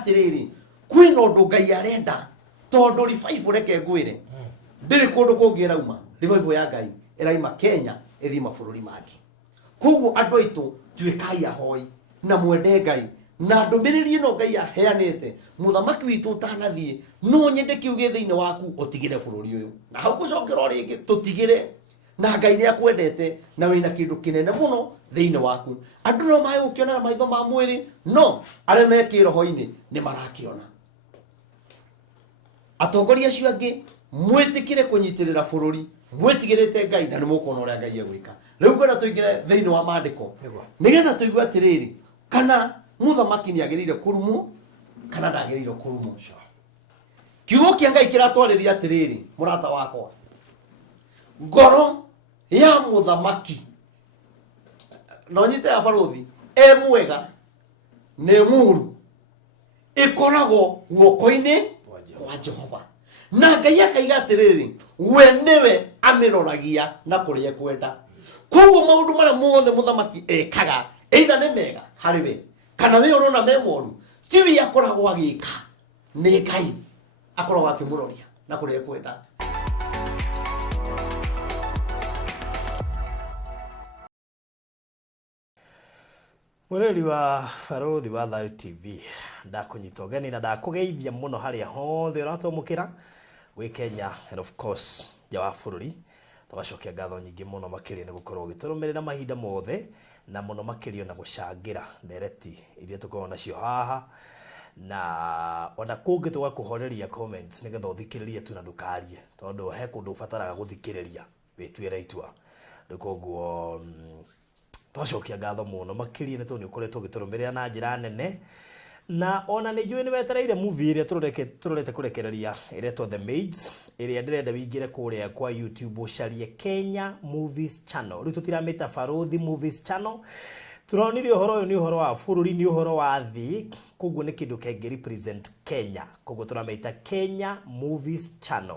atiriri kwina undu Ngai arenda tondu revival reke ngwire ndiri kundu kungi rauma revival ya Ngai iraima Kenya ithi mabũrũri mangĩ. Koguo andũ aitũ tuĩkai ahoi na mwende Ngai na ndũmĩrĩri ĩno Ngai aheanĩte mũthamaki witũ ũtanathie no nyende kiuge thĩinĩ waku ũtigĩre bũrũri ũyũ na hau gũcokera rĩngĩ tũtigĩre na Ngai nĩakwendete na wĩna kĩndũ kĩnene mũno thĩinĩ waku. Andũ no maĩ gũkĩona na maitho ma mwĩrĩ no arĩa me kĩroho-inĩ nĩ marakĩona. Atongoria acio angĩ mwĩtĩkĩre kũnyitĩrĩra bũrũri mwĩtigĩrĩte Ngai na nĩ mũkuona ũrĩa Ngai egwĩka. Rĩu ngwenda tũingĩre thĩinĩ wa maandĩko nĩgetha tũigue atĩrĩrĩ kana mũthamaki nĩagĩrĩire kũrumwo kana ndagĩrĩire kũrumwo. Kiugo kĩa Ngai kĩratwarĩria atĩrĩrĩ mũrata wakwa, ngoro ya mũthamaki no nyite ya barũthi mwega nĩ mũru ĩkoragwo guoko-inĩ kwa Jehova na Ngai akaiga atĩrĩrĩ we nĩwe amĩroragia na kũrĩa ekwenda. Koguo maũndũ marĩa mothe mũthamaki ekaga either nĩ mega harĩ we kana we ũrona me moru ti we akoragwo agĩka, nĩ Ngai akoragwo akĩmũroria na kũrĩa ekwenda. Mwiriri wa Barũthi wa Thayũ TV ndakunyita ũgeni na ndakũgeithia mũno harĩa hothe ũratwamũkĩra gwĩ Kenya and of course nja wa bũrũri. Tũgacokia ngatho nyingĩ mũno makĩria nĩ gũkorwo ũgĩtũrũmĩrĩra mahinda mothe na mũno makĩria na gũcangĩra ndereti iria tũkoragwo nacio haha na ona kũngĩ tũgakũhoreria comments nĩgetha ũthikĩrĩrie tu na ndũkarie tondũ he kũndũ ũbataraga gũthikĩrĩria wĩtuĩre itua. Rĩu koguo twacokia ngatho mũno makĩria nĩ tondũ nĩ ũkoretwo ũgĩtũrũmĩrĩra na njĩra nene na ona nĩ njũĩ nĩ wetereire movie ĩrĩa tũrorete kũrekereria ĩretwo The Maids ĩrĩa ndĩrenda wĩingĩre kũrĩa kwa YouTube ũcarie Kenya Movies Channel. Rĩu tũtiramĩta Barũthi Movies Channel, tũronire ũhoro ũyũ nĩ ũhoro wa bũrũri, nĩ ũhoro wa thĩ, koguo nĩ kĩndũ kĩngĩ represent Kenya, koguo tũramĩta Kenya Movies Channel.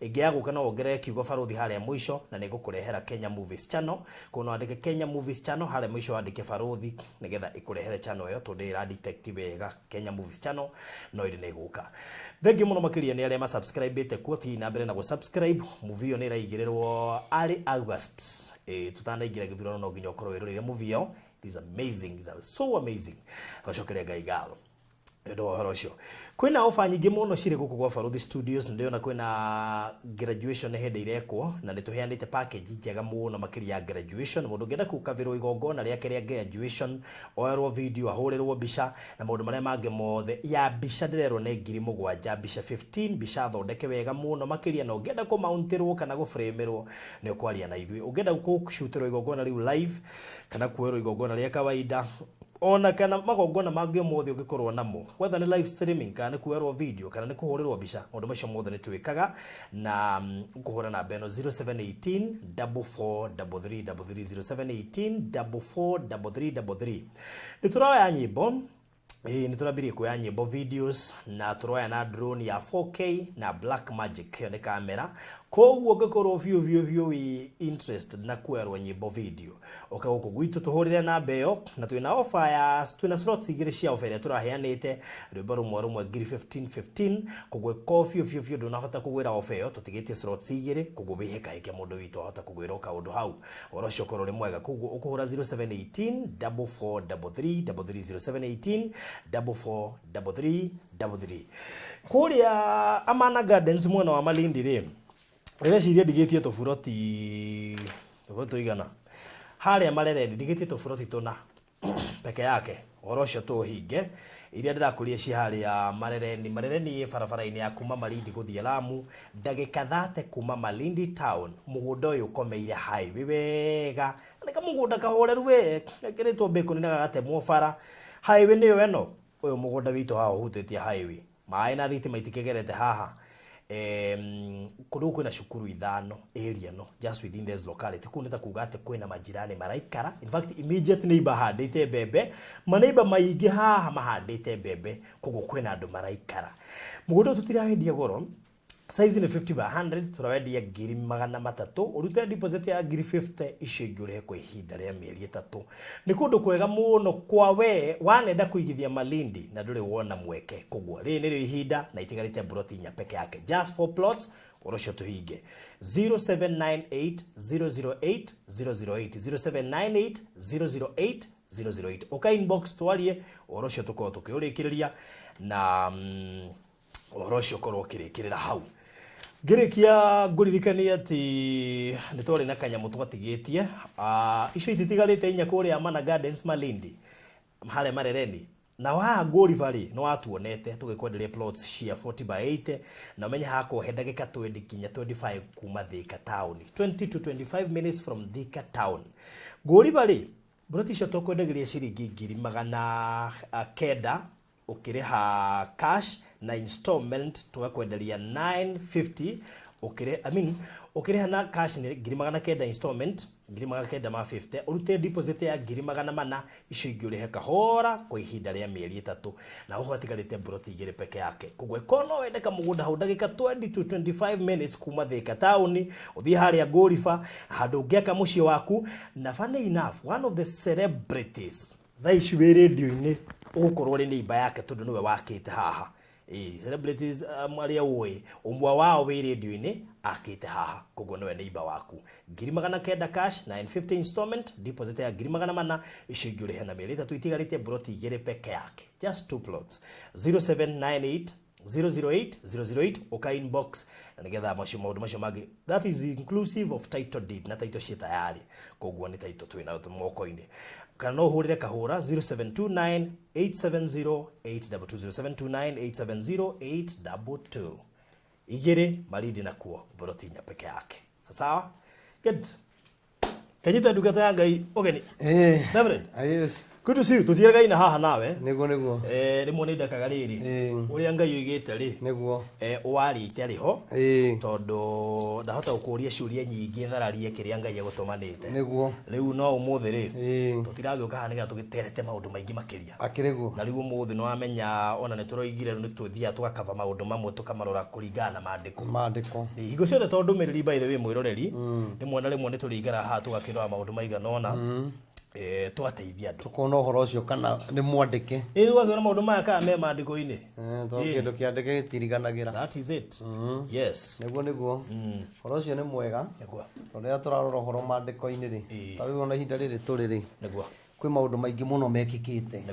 Ingĩa gũka no ongerere kiugo Barũthi harĩa mũico na nĩ gũkũrehera Kenya Movies Channel. Kuna andĩke Kenya Movies Channel harĩa mũico andĩke Barũthi nĩgetha ĩkũrehere channel ĩyo tondũ ĩra detect wega Kenya Movies Channel no ĩrĩ nĩ gũka. Thengiũ mũno makĩria nĩ arĩa ma-subscribe-ĩte kuo thiĩ na mbere na gũ-subscribe. Movie ĩyo nĩ ĩraigĩrĩrwo arĩ August. Tutanaingĩra gĩthurano no nginya ũkorwo wĩrorire movie ĩyo. It is amazing, it is so amazing. Gacokeria Ngai ngatho nĩũndũ wa ũhoro ũcio. Kwĩna ofa nyingĩ mũno cirĩ gũkũ gwa Barũthi Studios. Ndĩona kwĩna graduation hĩndĩ irekwo na nĩ tũheanĩte package njega mũno makĩria ya graduation. Mũndũ ũngĩenda gũkabĩrwo igongona rĩake rĩa graduation, oerwo video, ahũrĩrwo mbica na maũndũ marĩa mangĩ mothe ya mbica ndĩrerwo nĩ 7,000 mbica 15 mbica thondeke wega mũno makĩria. Na ũngĩenda kũmountĩrwo kana gũframerwo nĩ ũkwaria na ithuĩ. Ũngĩenda gũshutĩrwo igongona rĩu live kana kuoerwo igongona rĩa kawaida ona kana magongona mangĩ mothe ũngĩkorwo namo, whether nĩ live streaming kana nĩ kuoerwo video kana nĩ kũhũrĩrwo mbica, maũndũ macio mothe nĩ twĩkaga na kũhũra namba ĩno 0718 443333 0718 443333. Nĩ tũroya nyĩmbo, nĩ tũrambirie kuoya nyĩmbo videos na tũroya na drone ya 4K na black magic nĩ kamera. Koguo ũngĩkorwo biũ interested na kuoerwo nyĩmbo video oka gũkũ gwitũ tũhũrĩre namba ĩyo na twĩna slots igĩrĩ cia ofa ĩrĩa tũraheanĩte rwĩmbo rũmwe 15 koguo biũ ndũnahota kũgwĩra ofa ĩyo tũtigĩtie slots igĩrĩ koguo wĩhĩkahĩke mũndũ witũ ahota kũgwĩra kaũndũ hau ũhoro ũcio ũkorwo ũrĩ mwega. Koguo ũkũhũra 0718 4433 0718 kũrĩa Amana Gardens mwena wa Malindi rĩ rĩreciria ndigĩtie tũburoti tũigana harĩa Marereni, ndigĩtie tũburoti tũna peke yake. Ũhoro ũcio tũhinge iria ndĩrakũria ci harĩa Marereni barabara-inĩ ya kuma Malindi gũthiĩ Lamu, ndagĩka 30 kuma Malindi town. Mũgũnda ũyũ ũkomeire highway wega, nĩ kamũgũnda kahoreru we gekĩrĩtwo mbĩkũni na gagatemwo bara. Highway nĩyo ĩno, ũyũ mũgũnda witũ haha ũhutĩtie highway, maĩ na thitima itikĩgerete haha. Kũndũ kwĩna cukuru 5 area no just within this locality. Kũu nĩ ta kuuga atĩ kwĩna majirani maraikara, in fact immediate neighbor handĩte mbembe, maneighbor maingĩ haha mahandĩte mbembe, koguo kwĩna andũ maraikara. Mũgũnda tũtirahendia goro size ni 50 by 100 turawendia ngiri 300 urute deposit ya ngiri 50 icio ingĩ ũrĩhe kwa ihinda rĩa mĩeri 3 nĩ kũndũ kwega mũno kwa we wanenda kũigithia Malindi na ndũrĩ wona mweke kũguo rĩ nĩrĩo ihinda na itigarĩte broti inya peke yake just for plots ũrocio tũhinge 0798 008 008 0798 008 008 uka inbox twarie ũrocio tũkorwo tũkĩũrĩkĩrĩria na ũrocio korwo ũkĩrĩkĩrĩra hau ngĩrĩkia ngũririkania atĩ nĩ twarĩ na kanyamũ twatigĩtie icio ititigarĩte inya kũrĩa Mana Gardens Malindi harĩa Marereni na wa Ngũriba rĩ nĩ watuonete tũgĩkwenderia plots cia 40 by 80 na ũmenye hakuhe ndagĩka 20 kinya 25 kuma Thika town 20 to 25 minutes from Thika town. Ngũriba rĩ broti icio tũkwendagĩria ciringi ngiri 900 ukiriha cash na installment tugakwenderia 950 ukiriha na cash ni ngiri 900 installment ngiri 950 urute deposit ya ngiri 400 icio ingĩ ũrĩhe kahora kwa ihinda rĩa mĩeri 3 na ũhatigarĩte broti igĩrĩ peke yake kugwe kono wende kamũgũnda hau ndagĩka 20 to 25 minutes kuma Thika town ũthiĩ harĩa Ngũriba handũ ũngĩaka mũciĩ waku na funny enough one of the celebrities thaa ici wĩ radio-inĩ ũgũkorwo rĩ neighbor yake tondũ nĩwe wakĩte haha celebrities marĩa ũĩ ũmwe wao wĩ radio-inĩ akĩte haha koguo nĩwe neighbor waku ngiri 900 cash 950 installment deposit ya ngiri 400 icio ingĩ ũrĩhe na mĩeri 3 itigarĩte broti igĩrĩ peke yake just 2 plots 0798 008 008 uka inbox na nigetha maũndũ macio mangĩ that is inclusive of title deed na title ciĩ tayari koguo nĩ title twĩna moko-inĩ kana no hurire kahura 0729 870 822 0729 870 igere Malindi na kuo broti nya peke yake sawa good kanyita ndugata ya Ngai ogeni David yes good to see you tuthiaga ina haha nawe niguo rimwe ni ndakaga riri uria Ngai oigite ri niguo warite ariho tondu ndahota gukuria ciuria nyingi thararie kiria Ngai egutumanite niguo riu no umuthi ri tutiragioka haha niga tugiterete maundu maingi makiria akiriguo na riu umuthi no amenya ona ni turoigire ni tuthia tukakava maundu mamwe tukamarora kuringana na maandiko hingo ciothe tondu miriri by the way mwiroreri rimwe ni turingara haha tugakirora maundu maigana ona twateithia andu tukona uhoro ucio kana ni mwandike wagiona maundu maya kana me maandiko-ini to kindu kiandike gitiriganagira that is it yes niguo uhoro ucio ni mwega tondu ya turarora uhoro maandiko-ini ri tariu ona ihinda riri turi ri kwi maundu maingi muno mekikite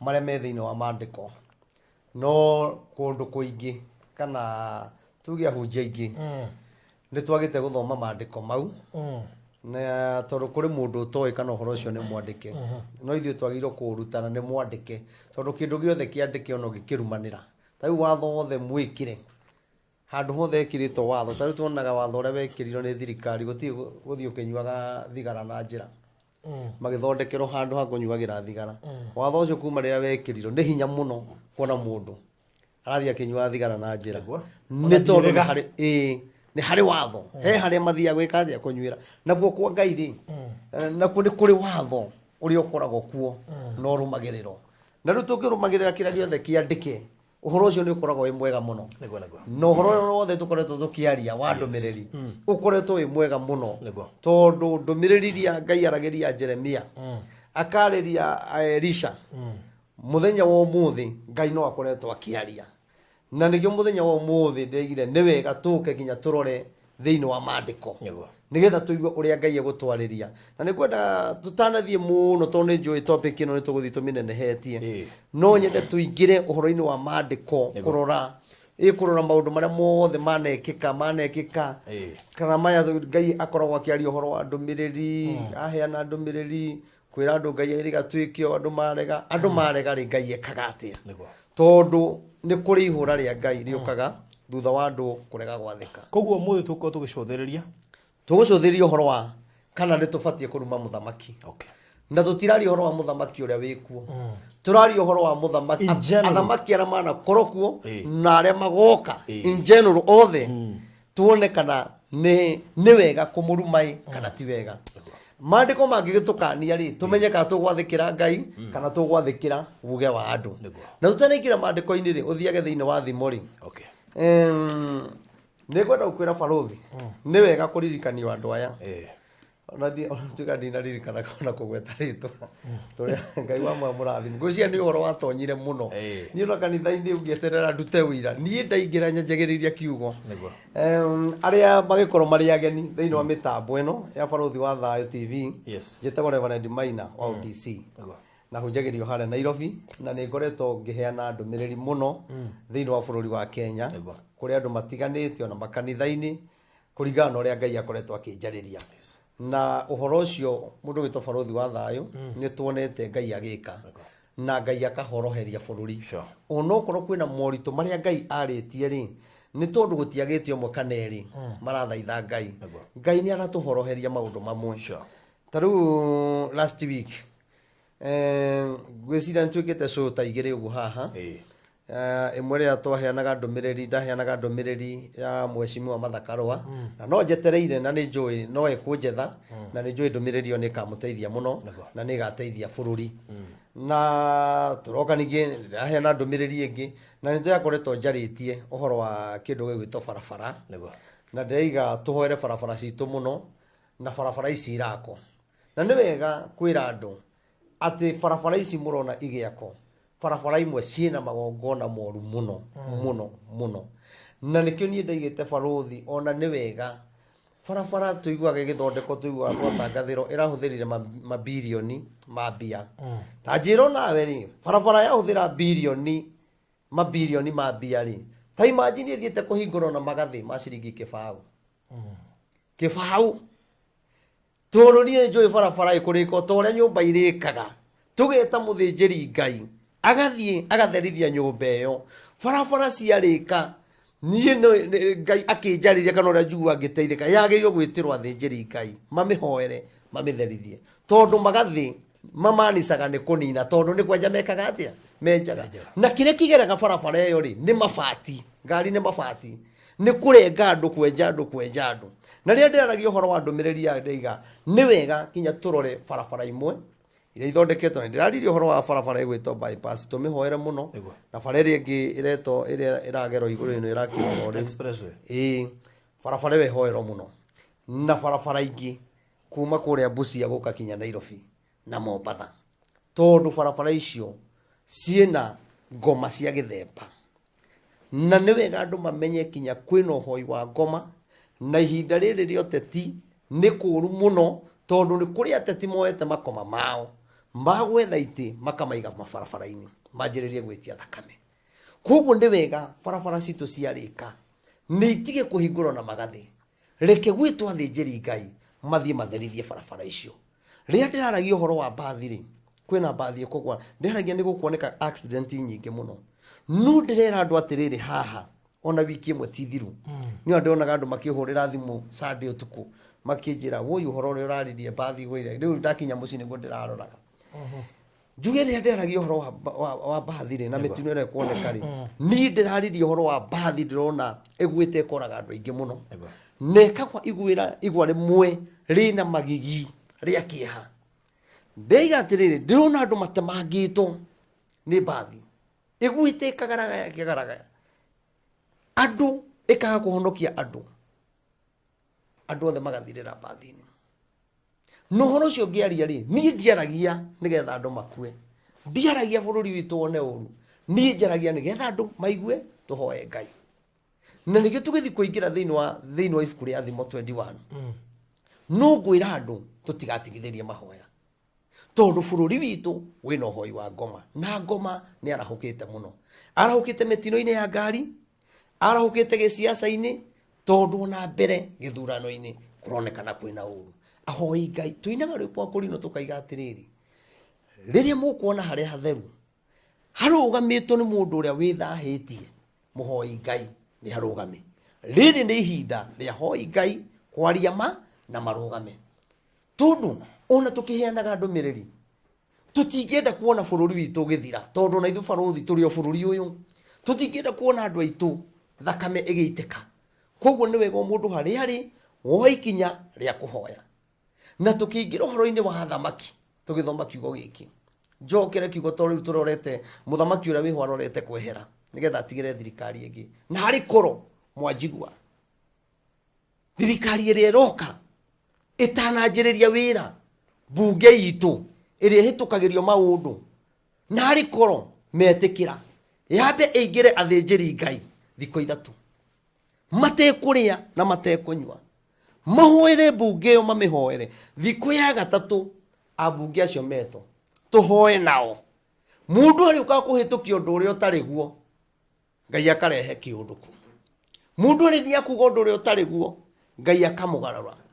maria me thiini wa maandiko no kundu kuingi kana tuge ahunjia ingi ni twagite guthoma maandiko mau na tondu kuri mundu utoĩ kana uhoro ucio ni mwandike no ithuĩ twagĩrĩirwo kũrutana ni mwandike tondu kindu giothe kiandike ono gikirumanira tariu watho wothe mwikire handu hothe ekirĩtwo watho tariu tuonaga watho ũrĩa wekĩrirwo nĩ thirikari gũtirĩ gũthiĩ ũkĩnyuaga thigara na njĩra magĩthondekerwo handũ ha kũnyuagĩra thigara watho ũcio kuma rĩrĩa wekĩrirwo nĩ hinya mũno kuona mũndũ arathiĩ akĩnyuaga thigara na njĩra nĩ tondũ ni hari watho he hari mathia gwika thia kunyuira naguo kwa Ngai ri nakuo ni kuri watho uri ukoragwo kuo no rumagiriro na riu tukirumagirira kira giothe kiandike uhoro ucio ni ukoragwo wi mwega muno no uhoro wothe tukoretwo tukiaria wa ndumiriri ukoretwo wi mwega muno tondu ndumiriri ria Ngai arageria Jeremia akariria Elisha muthenya wa umuthi Ngai no akoretwo akiaria na nĩkĩo mũthenya wa ũmũthĩ ndegire nĩ wega tũke nginya tũrore thĩinĩ wa maandĩko nĩgetha tũigue ũrĩa Ngai egũtwarĩria na nĩ kwenda tũtanathiĩ mũno tondũ nĩ njũĩ topic ĩno nĩ tũgũthiĩ tũmĩnenehetie no nyende tũingĩre ũhoro-inĩ wa maandĩko kũrora maũndũ marĩa mothe manekĩka kana maya Ngai akoragwo akĩaria ũhoro wa ndũmĩrĩri aheana ndũmĩrĩri kwĩra andũ Ngai airĩga tuĩke andũ marega rĩ Ngai ekaga atĩa tondu ni kuri ihura ria Ngai riukaga thutha wa andu kurega gwathika koguo muthi tuko tugucuthiriria uhoro wa kana ni tubatie kuruma muthamaki na tutirari uhoro wa muthamaki uria wikuo turari uhoro wa muthamaki athamaki aria mana korokuo na aria magoka in general othe tuone kana ni wega kumurumai kana ti wega maandiko mangĩgĩtukania rĩ tumenye kana tũgwathĩkĩra Ngai kana tũgwathĩkĩra uge wa andũ na tũtanĩkĩra maandĩko-inĩ rĩ ũthiage thĩinĩ wa thimo rĩ Nĩngwenda gũkwĩra barothi nĩ wega kũririkanio andũ aya ona tuga ndinaririkana kana kũgweta rĩtwa tũrĩa Ngai wa mũrathime ngũcia nĩ ũhoro watonyire mũno niĩ ona kanitha-inĩ ũngĩeterera ndute ũira niĩ ndaingĩra nyanjagĩrĩria kiugo arĩa magĩkorwo marĩ ageni thĩinĩ wa mĩtambo ĩno ya barothi wa Thayũ TV njĩtagwo Reverend Maina wa ODC na hunjagĩrio harĩa Nairobi na nĩ ngoretwo ngĩheana ndũmĩrĩri mũno thĩinĩ wa bũrũri wa Kenya kũrĩ andũ matiganĩte ona makanitha-inĩ kũringana na ũrĩa Ngai akoretwo akĩnjarĩria na ũhoro ũcio mũndũ wĩtwo barothi wa Thayũ nĩ tuonete Ngai agĩka na Ngai akahoroheria bũrũri ona okorwo kwĩna moritũ marĩa Ngai arĩtie rĩ nĩ tondũ gũtiagĩte ũmwe kana erĩ marathaitha Ngai Ngai nĩ aratũhoroheria maũndũ mamwe ta rĩu last week gwĩciria nĩtwĩkĩte show ta igĩrĩ ũguo haha ĩmwe rĩrĩa twaheanaga ndũmĩrĩri ndaheanaga ndũmĩrĩri ya Mheshimiwa Martha Karua na no njetereire na nĩ njũĩ no ekũnjetha na nĩ njũĩ ndũmĩrĩri ĩyo nĩ ĩkamũteithia mũno na nĩ ĩgateithia bũrũri na tũroka ningĩ ndaheana ndũmĩrĩri ĩngĩ na nĩ ndĩrakoretwo njarĩtie ũhoro wa kĩndũ gĩgwĩtwo barabara na ndĩraiga tũhoere barabara citũ mũno na barabara ici irako na nĩ wega kwĩra andũ atĩ barabara ici mũrona igĩakwo barabara imwe ciĩna magongona moru mũno mũno mũno na nĩkĩo niĩ ndaigĩte barothi ona nĩ wega barabara tũiguaga ĩgĩthondekwo tũiguaga gwatangathĩrwo ĩrahũthĩrire mabilioni ma mbia ta njĩra nawe rĩ barabara yahũthĩra mabilioni ma mbia rĩ ta imagine ĩthiĩte kũhingũrwo na magathĩ ma ciringi kĩbaũ tondũ niĩ njũĩ barabara ĩkũrĩkwo ta ũrĩa nyũmba irĩkaga tũgeta mũthĩnjĩri Ngai agathiĩ agatherithia nyũmba ĩyo barabara ciarĩka niĩ Ngai akĩnjarĩria kana ũrĩa njiguaga ngĩteithĩka yagĩrĩirwo gwĩtĩrwo athĩnjĩri Ngai mamĩhoere mamĩtherithie tondũ magathĩ mamanicaga nĩ kũnina tondũ nĩ kwenja mekaga atĩa menjaga na kĩrĩa kĩgeraga barabara ĩyo rĩ nĩ mabati ngari nĩ mabati nĩ kũrenga andũ kwenja andũ na rĩrĩa ndĩraragia ũhoro wa ndũmĩrĩri ya ndaiga nĩ wega kinya tũrore barabara imwe iria ithondeketwo na ndĩraririe ũhoro wa barabara ĩgwĩtwo bypass tũmĩhoere mũno na bara ĩrĩa ĩngĩ ĩretwo ĩrĩa ĩragerwo igũrũ ĩno ĩrakĩrwo rĩu barabara ĩyo ĩhoerwo mũno na barabara ingĩ kuma kũrĩa Busia gũka kinya Nairobi na Mombatha tondũ barabara icio ciĩna ngoma cia gĩthemba na nĩ wega andũ mamenye kinya kwĩna ũhoi wa ngoma na ihinda rĩrĩ rĩa ũteti nĩ kũũru mũno tondũ nĩ kũrĩ ateti moete makoma mao magwetha itĩ makamaiga mabarabara-inĩ manjĩrĩrie gwĩtia thakame koguo nĩ wega barabara citũ ciarĩka nĩ itige kũhingũrwo na magathĩ reke gwĩtwo athĩnjĩri Ngai mathiĩ matherithie barabara icio rĩrĩa ndĩraragia ũhoro wa mbathi rĩ kwĩna mbathi ĩkũgwa ndĩraragia nĩ gũkuoneka accident nyingĩ mũno no ndĩrera andũ atĩrĩrĩ haha ona wiki ĩmwe ti thiru nĩ ndĩronaga andũ makĩhũrĩra thimũ Sunday ũtukũ makĩnjĩra woi ũhoro ũrĩa ũraririe mbathi gwĩra rĩu ndakinya mũciĩ nĩguo ndĩraroraga njuge rĩrĩa ndĩraragia ũhoro wa mbathi rĩ na mĩtino ĩrĩa ĩkuoneka rĩ niĩ ndĩraririe ũhoro wa mbathi ndĩrona ĩgwĩte ĩkoraga andũ aingĩ mũno na ĩkagwa igwa rĩmwe rĩna magigi rĩa kĩeha ndaiga atĩrĩrĩ ndĩrona andũ matemangĩtwo nĩ mbathi ĩgwĩte ĩkagaragaya andũ ĩkaga kũhonokia andũ othe magathirĩra mbathi-inĩ no ũhoro ũcio ngĩaria rĩ niĩ ndiaragia nĩgetha andũ makue ndiaragia bũrũri witũ wone ũru niĩ njaragia nĩgetha andũ maigue tũhoe Ngai na nĩkĩo tũgĩthiĩ kũingĩra thĩinĩ wa ibuku rĩa Thimo 21 no ngwĩra andũ tũtigatigithĩrie mahoya tondũ bũrũri witũ wĩna ũhoi wa ngoma na ngoma nĩ arahũkĩte mũno arahũkĩte mĩtino-inĩ ya ngari arahũkĩte gĩciaca-inĩ tondũ na mbere gĩthurano-inĩ kũronekana kwĩna ũru ahoi Ngai tũinaga rwĩmbo rwa kũrinwo tũkaiga atĩrĩrĩ rĩrĩa mũkuona harĩa hatheru harũgamĩtwo nĩ mũndũ ũrĩa wĩthahĩtie mũhoi Ngai nĩ harũgame rĩrĩ nĩ ihinda rĩa hoi Ngai kwaria ma na marũgame tondũ ona tũkĩheanaga ndũmĩrĩri tũtingĩenda kuona bũrũri witũ ũgĩthira tondũ na ithuĩ barothi tũrĩ o bũrũri ũyũ tũtingĩenda kuona andũ aitũ thakame ĩgĩitĩka koguo nĩ wega mũndũ harĩa arĩ woe ikinya rĩa kũhoya na tũkĩingĩra ũhoro-inĩ wa thamaki tũgĩthoma kiugo gĩkĩ njokere kiugo tondũ rĩu tũrorete mũthamaki ũrĩa wĩho arorete kwehera nĩgetha atigĩre thirikari ĩngĩ na harĩ koro mwanjigua thirikari ĩrĩa ĩroka ĩtananjĩrĩria wĩra bunge itũ ĩrĩa ĩhĩtũkagĩrio maũndũ narĩ korwo metĩkĩra yambe ĩingĩre athĩnjĩri Ngai thikũ ithatũ matekũrĩa na matekũnyua mahoere bunge ĩyo mamĩhoere thikũ ya gatatũ abunge acio meto tũhoe nao mũndũ arĩ ũkaga kũhĩtũkia ũndũ ũrĩa ũtarĩ guo Ngai akarehe kĩũndũ kũ mũndũ arĩ thia kuga ũndũ ũrĩa ũtarĩ guo Ngai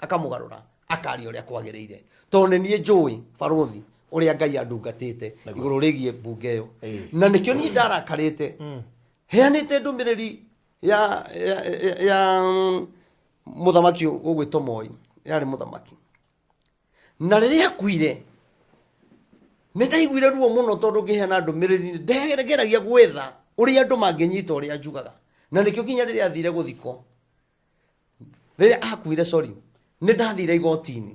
akamũgarũra akaria ũrĩa kwagĩrĩire tondũ nĩ niĩ njũĩ barothi ũrĩa Ngai andungatĩte igũrũ rĩgiĩ bunge ĩyo na nĩkĩo niĩ ndarakarĩte heanĩte ndũmĩrĩri ya mũthamaki ũgwĩtwo Moi yarĩ mũthamaki na rĩrĩa akuire nĩ ndaiguire ruo mũno tondũ ngĩheana ndũmĩrĩri ndegeragia gwetha ũrĩa andũ mangĩnyita ũrĩa njugaga na nĩkĩo kinya rĩrĩa athire gũthikwo rĩrĩa akuire nĩ ndathire igoti-inĩ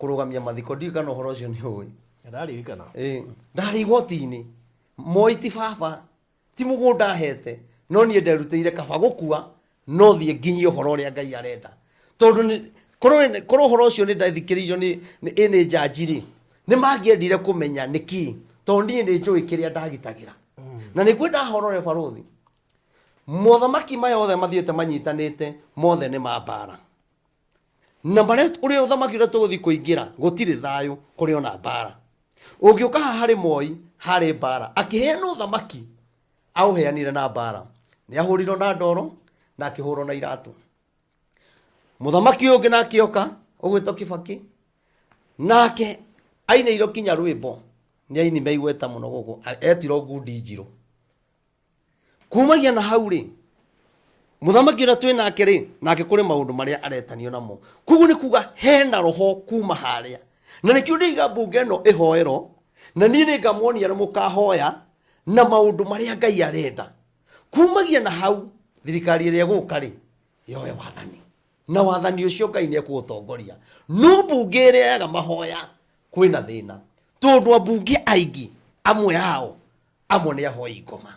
kũrũgamia mathiko ndirikana ũhoro ũcio nĩ ũĩ ndaririkana ndarĩ igoti-inĩ Moi ti baba ti mũgũnda hete no niĩ nderutĩire kaba gũkua no thiĩ nginyie ũhoro ũrĩa Ngai arenda tondũ korwo ũhoro ũcio nĩ ndathikĩrĩirio nĩ njanji-rĩ nĩ mangĩendire kũmenya nĩkĩ tondũ niĩ nĩ njũĩ kĩrĩa ndagitagĩra na nĩguo ndahorore barothi mothamaki maya othe mathiĩte manyitanĩte mothe nĩ mambara na ũrĩa ũthamaki ũrĩa tũgũthiĩ kũingĩra gũtirĩ thayũ kũrĩ ona mbara ũngĩũka haha harĩ Moi harĩ mbara akĩheana ũthamaki aũheanire na mbara nĩ ahũrirwo na ndoro na akĩhũrwo na iratũ mũthamaki ũngĩ nake oka ũgwĩtwo Kibaki nake ainĩirwo kinya rwĩmbo nĩ aini meigweta mũno gũkũ etirwo ngundi njirũ kumagia na hau-rĩ mũthamaki ũrĩa twĩ nake-rĩ nake kũrĩ maũndũ marĩa aretanio namo koguo nĩ kuga hena roho kuma harĩa na nĩkĩo ndĩiga bunge ĩno ĩhoerwo na niĩ nĩ ngamuonia na mũkahoya na maũndũ marĩa Ngai arenda kumagia na hau thirikari ĩrĩa ĩgũka-rĩ yoe wathani na wathani ũcio Ngai nĩ ekũũtongoria no bunge ĩrĩa yaga mahoya kwĩna thĩna tondũ abunge aingĩ amwe ao amwe nĩ ahoi ngoma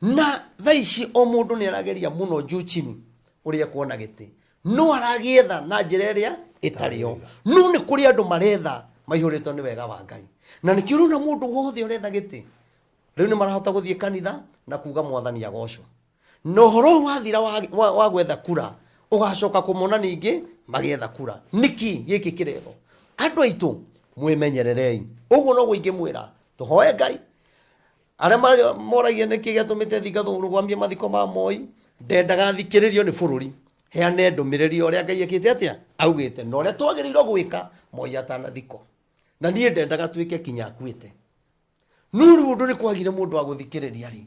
na thaa ici o mũndũ nĩ arageria mũno juu chini ũrĩa kuona gĩtĩ no aragĩetha na njĩra ĩrĩa ĩtarĩ no nĩ kũrĩ andũ maretha maihũrĩtwo nĩ wega wa Ngai na nĩkĩo rĩu na mũndũ wothe ũretha gĩtĩ rĩu nĩ marahota gũthiĩ kanitha na kuga mwathani agocwo na ũhoro wathira wa gwetha kura ũgacoka kũmona ningĩ magĩetha kura nĩki gĩkĩ kĩretho andũ aitũ mwĩmenyererei ũguo no ingĩmwĩra tũhoe Ngai arĩa moragia nĩkĩ gĩatũmĩte thigagũrũgamie mathiko ma Moi ndendaga thikĩrĩrio nĩ bũrũri heane ndũmĩrĩri ũrĩa Ngai ekĩte atĩa augĩte na ũrĩa twagĩrĩirwo gwĩka Moi atanathikwo na niĩ ndendaga tuĩke kinya akuĩte no rĩu ũndũ nĩ kwagire mũndũ wa gũthikĩrĩria-rĩ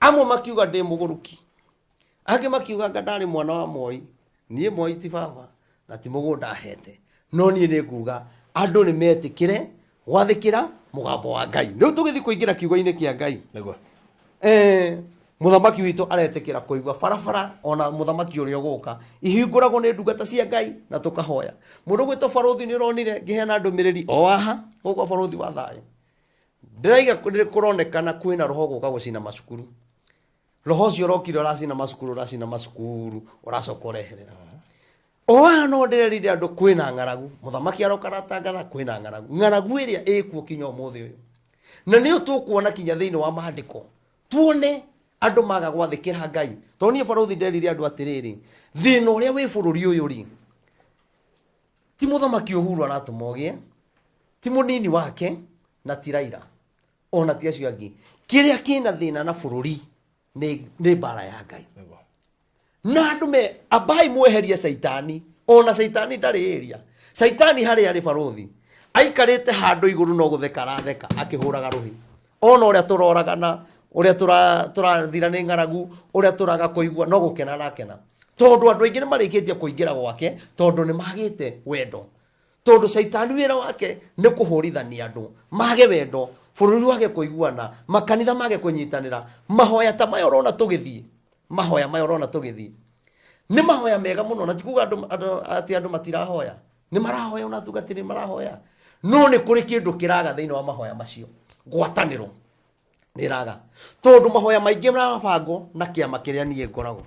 amwe makiuga ndĩ mũgũrũki angĩ makiuga ndarĩ mwana wa Moi niĩ Moi ti baba na ti mũgũnda hete no niĩ nĩ nguga andũ nĩ metĩkĩre gwathĩkĩra mũgambo wa Ngai rĩu tũgĩthiĩ kũingĩra kiugo-inĩ kĩa Ngai nĩguo mũthamaki witũ aretĩkĩra kũigua barabara ona mũthamaki ũrĩa ũgũka ihingũragwo nĩ ndungata cia Ngai na tũkahoya mũndũ gwĩtwo barothi nĩ ũronire ngĩheana ndũmĩrĩri o haha gũkũ barothi wa thayũ ndĩraiga kũronekana kwĩna roho gũka gũcina macukuru roho ũcio ũrokire ũracina macukuru ũracoka ũreherera o haha no ndĩrerire andũ kwĩna ng'aragu mũthamaki aroka aratangatha kwĩna ng'aragu ĩrĩa ĩkuo kinya ũmũthĩ ũyũ na nĩyo tũkuona kinya thĩinĩ wa maandĩko tuone andũ maga gwathĩkĩra Ngai tondũ niĩ barothi nderire andũ atĩrĩrĩ thĩna ũrĩa wĩ bũrũri ũyũ-rĩ ti mũthamaki Uhuru aratũma ũgĩe ti mũnini wake na ti Raila ona ti acio angĩ kĩrĩa kĩna thĩna na bũrũri nĩ mbara ya Ngai na andũ ambai mweherie caitani ona caitani ndarĩ ĩria caitani harĩa arĩ barothi aikarĩte handũ igũrũ no gũtheka aratheka akĩhũraga rũhi ona ũrĩa tũroragana ũrĩa tũrathira nĩ ng'aragu ũrĩa tũraga kũigua no gũkena arakena tondũ andũ aingĩ nĩ marĩkĩtie kũingĩra gwake tondũ nĩ magĩte wendo tondũ caitani wĩra wake nĩ kũhũrithania andũ mage wendo bũrũri wage kũiguana makanitha mage kũnyitanĩra mahoya ta maya ũrona tũgĩthiĩ mahoya maya ũrona tũgĩthiĩ nĩ mahoya mega mũno na tikuga atĩ andũ matirahoya nĩ marahoya ona tungatĩrĩ marahoya no nĩ kũrĩ kĩndũ kĩraga thĩinĩ wa mahoya macio ngwatanĩro nĩ raga tondũ mahoya maingĩ marabangwo na kĩama kĩrĩa niĩ ngoragwo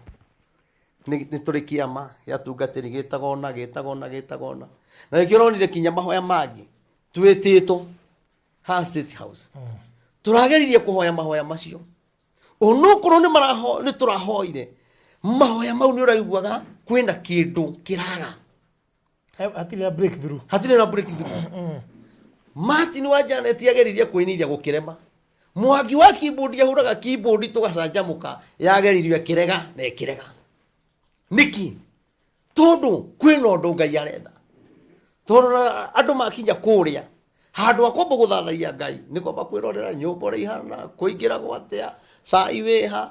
nĩ tũrĩ kĩama gĩa tungatĩri gĩtagwo na na nĩkĩo ũronire kinya mahoya mangĩ twĩtĩtwo ha State House tũrageririe kũhoya mahoya macio onokorwo nĩ tũrahoire mahoya mau nĩ ũraiguaga kwĩna kĩndũ kĩraga hatirĩ na breakthrough Martin wa Janet yageririe kwĩnithia gũkĩrema Mwangi wa keyboard yahuraga keyboard tũgacanjamũka yageririo ĩkĩrega na ĩkĩrega nĩki tondũ kwĩna ũndũ Ngai arenda tondũ andũ makinya kũrĩa handũ akomba gũthathaia Ngai nĩ kwamba kwĩrorera nyũmba ũrĩa ihana kũingĩra gwatea cai wĩha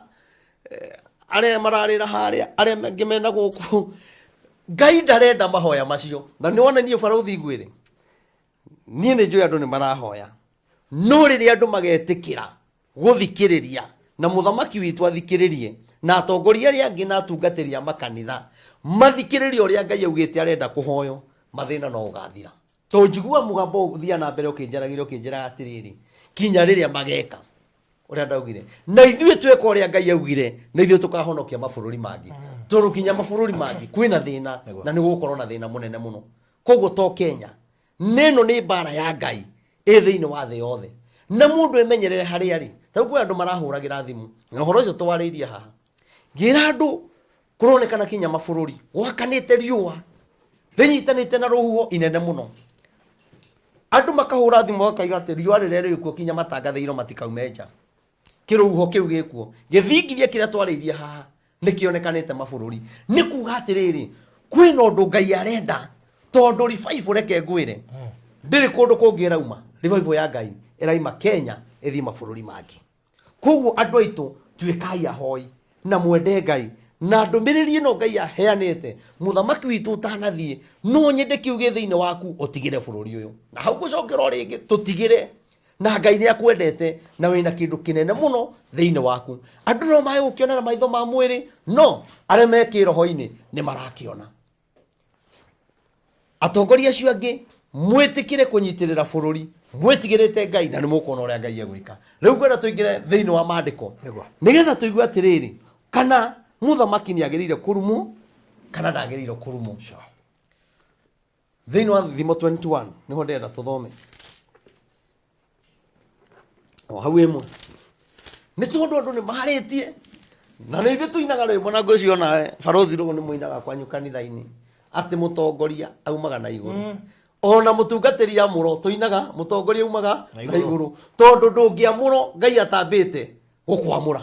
arĩa mararĩra harĩa arĩa mangĩ mena gũkũ Ngai ndarenda mahoya macio na nĩ wona niĩ Barũthi ngwĩre niĩ nĩ njũĩ andũ nĩ marahoya no rĩrĩa andũ magetĩkĩra gũthikĩrĩria na mũthamaki witũ athikĩrĩrie na atongoria arĩa angĩ na atungatĩri a makanitha mathikĩrĩrie ũrĩa Ngai augĩte arenda kũhoyo mathĩna no ũgathira to njigua mũgambo ũthia na mbere ũkĩnjĩraga atĩrĩrĩ kinya rĩrĩa mageka ũrĩa ndaugire na ithuĩ tweka ũrĩa Ngai augire na ithuĩ tũkahonokia mabũrũri mangĩ tondũ kinya mabũrũri mangĩ kwĩna thĩna na nĩ gũkorwo na thĩna mũnene mũno koguo to Kenya neno nĩ mbara ya Ngai thĩinĩ wa thĩ yothe na mũndũ emenyerere harĩa arĩ ta kwĩ andũ marahũragĩra thimũ na ũhoro ũcio twarĩirie haha ngira andũ kũronekana kinya mabũrũri gwakanĩte riũa rĩnyitanĩte na rũhuho inene mũno andũ makahũra thimũ makaiga atĩ riũa rĩrĩa rĩkuo kinya matangathĩirwo matikaume nja kĩrũhuho kĩu gĩkuo gĩthingithia kĩrĩa twarĩirie haha nĩkĩonekanĩte mabũrũri nĩ kuga atĩrĩrĩ kwĩna ũndũ Ngai arenda tondũ revival reke ngwĩre ndĩrĩ kũndũ kũngĩ ĩrauma revival ya Ngai ĩraima Kenya ĩthiĩ mabũrũri mangĩ koguo andũ aitũ tuĩkai ahoi na mwende Ngai na ndũmĩrĩri ĩno Ngai aheanĩte mũthamaki witũ ũtanathiĩ no nyende kiuge thĩinĩ waku ũtigĩre bũrũri ũyũ na hau gũcokera rĩngĩ tũtigĩre na Ngai nĩ akwendete na wĩna kĩndũ kĩnene mũno thĩinĩ waku andũ no magũkĩona na maitho ma mwĩrĩ no arĩa me kĩroho-inĩ nĩ marakĩona atongoria acio angĩ mwĩtĩkĩre kũnyitĩrĩra bũrũri mwĩtigĩrĩte Ngai na nĩ mũkuona ũrĩa Ngai egwĩka rĩu kwenda tũingĩre thĩinĩ wa maandĩko nĩgetha tũigue atĩrĩrĩ kana mũthamaki nĩ agĩrĩire kũrumwo kana ndagĩrĩire kũrumwo thĩinĩ wa Thimo 21 nĩho ndĩrenda tũthome o hau ĩmwe nĩ tondũ andũ nĩ maharĩtie na nĩ ithuĩ tũinaga rwĩmbo na ngwĩciria nawe Barũthi rũu nĩ mũinaga kwanyu kanitha-inĩ atĩ mũtongoria aumaga na igũrũ ona mũtungatĩri amũro tũinaga mũtongoria aumaga na igũrũ tondũ ndũngĩamũro Ngai atambĩte gũkwamũra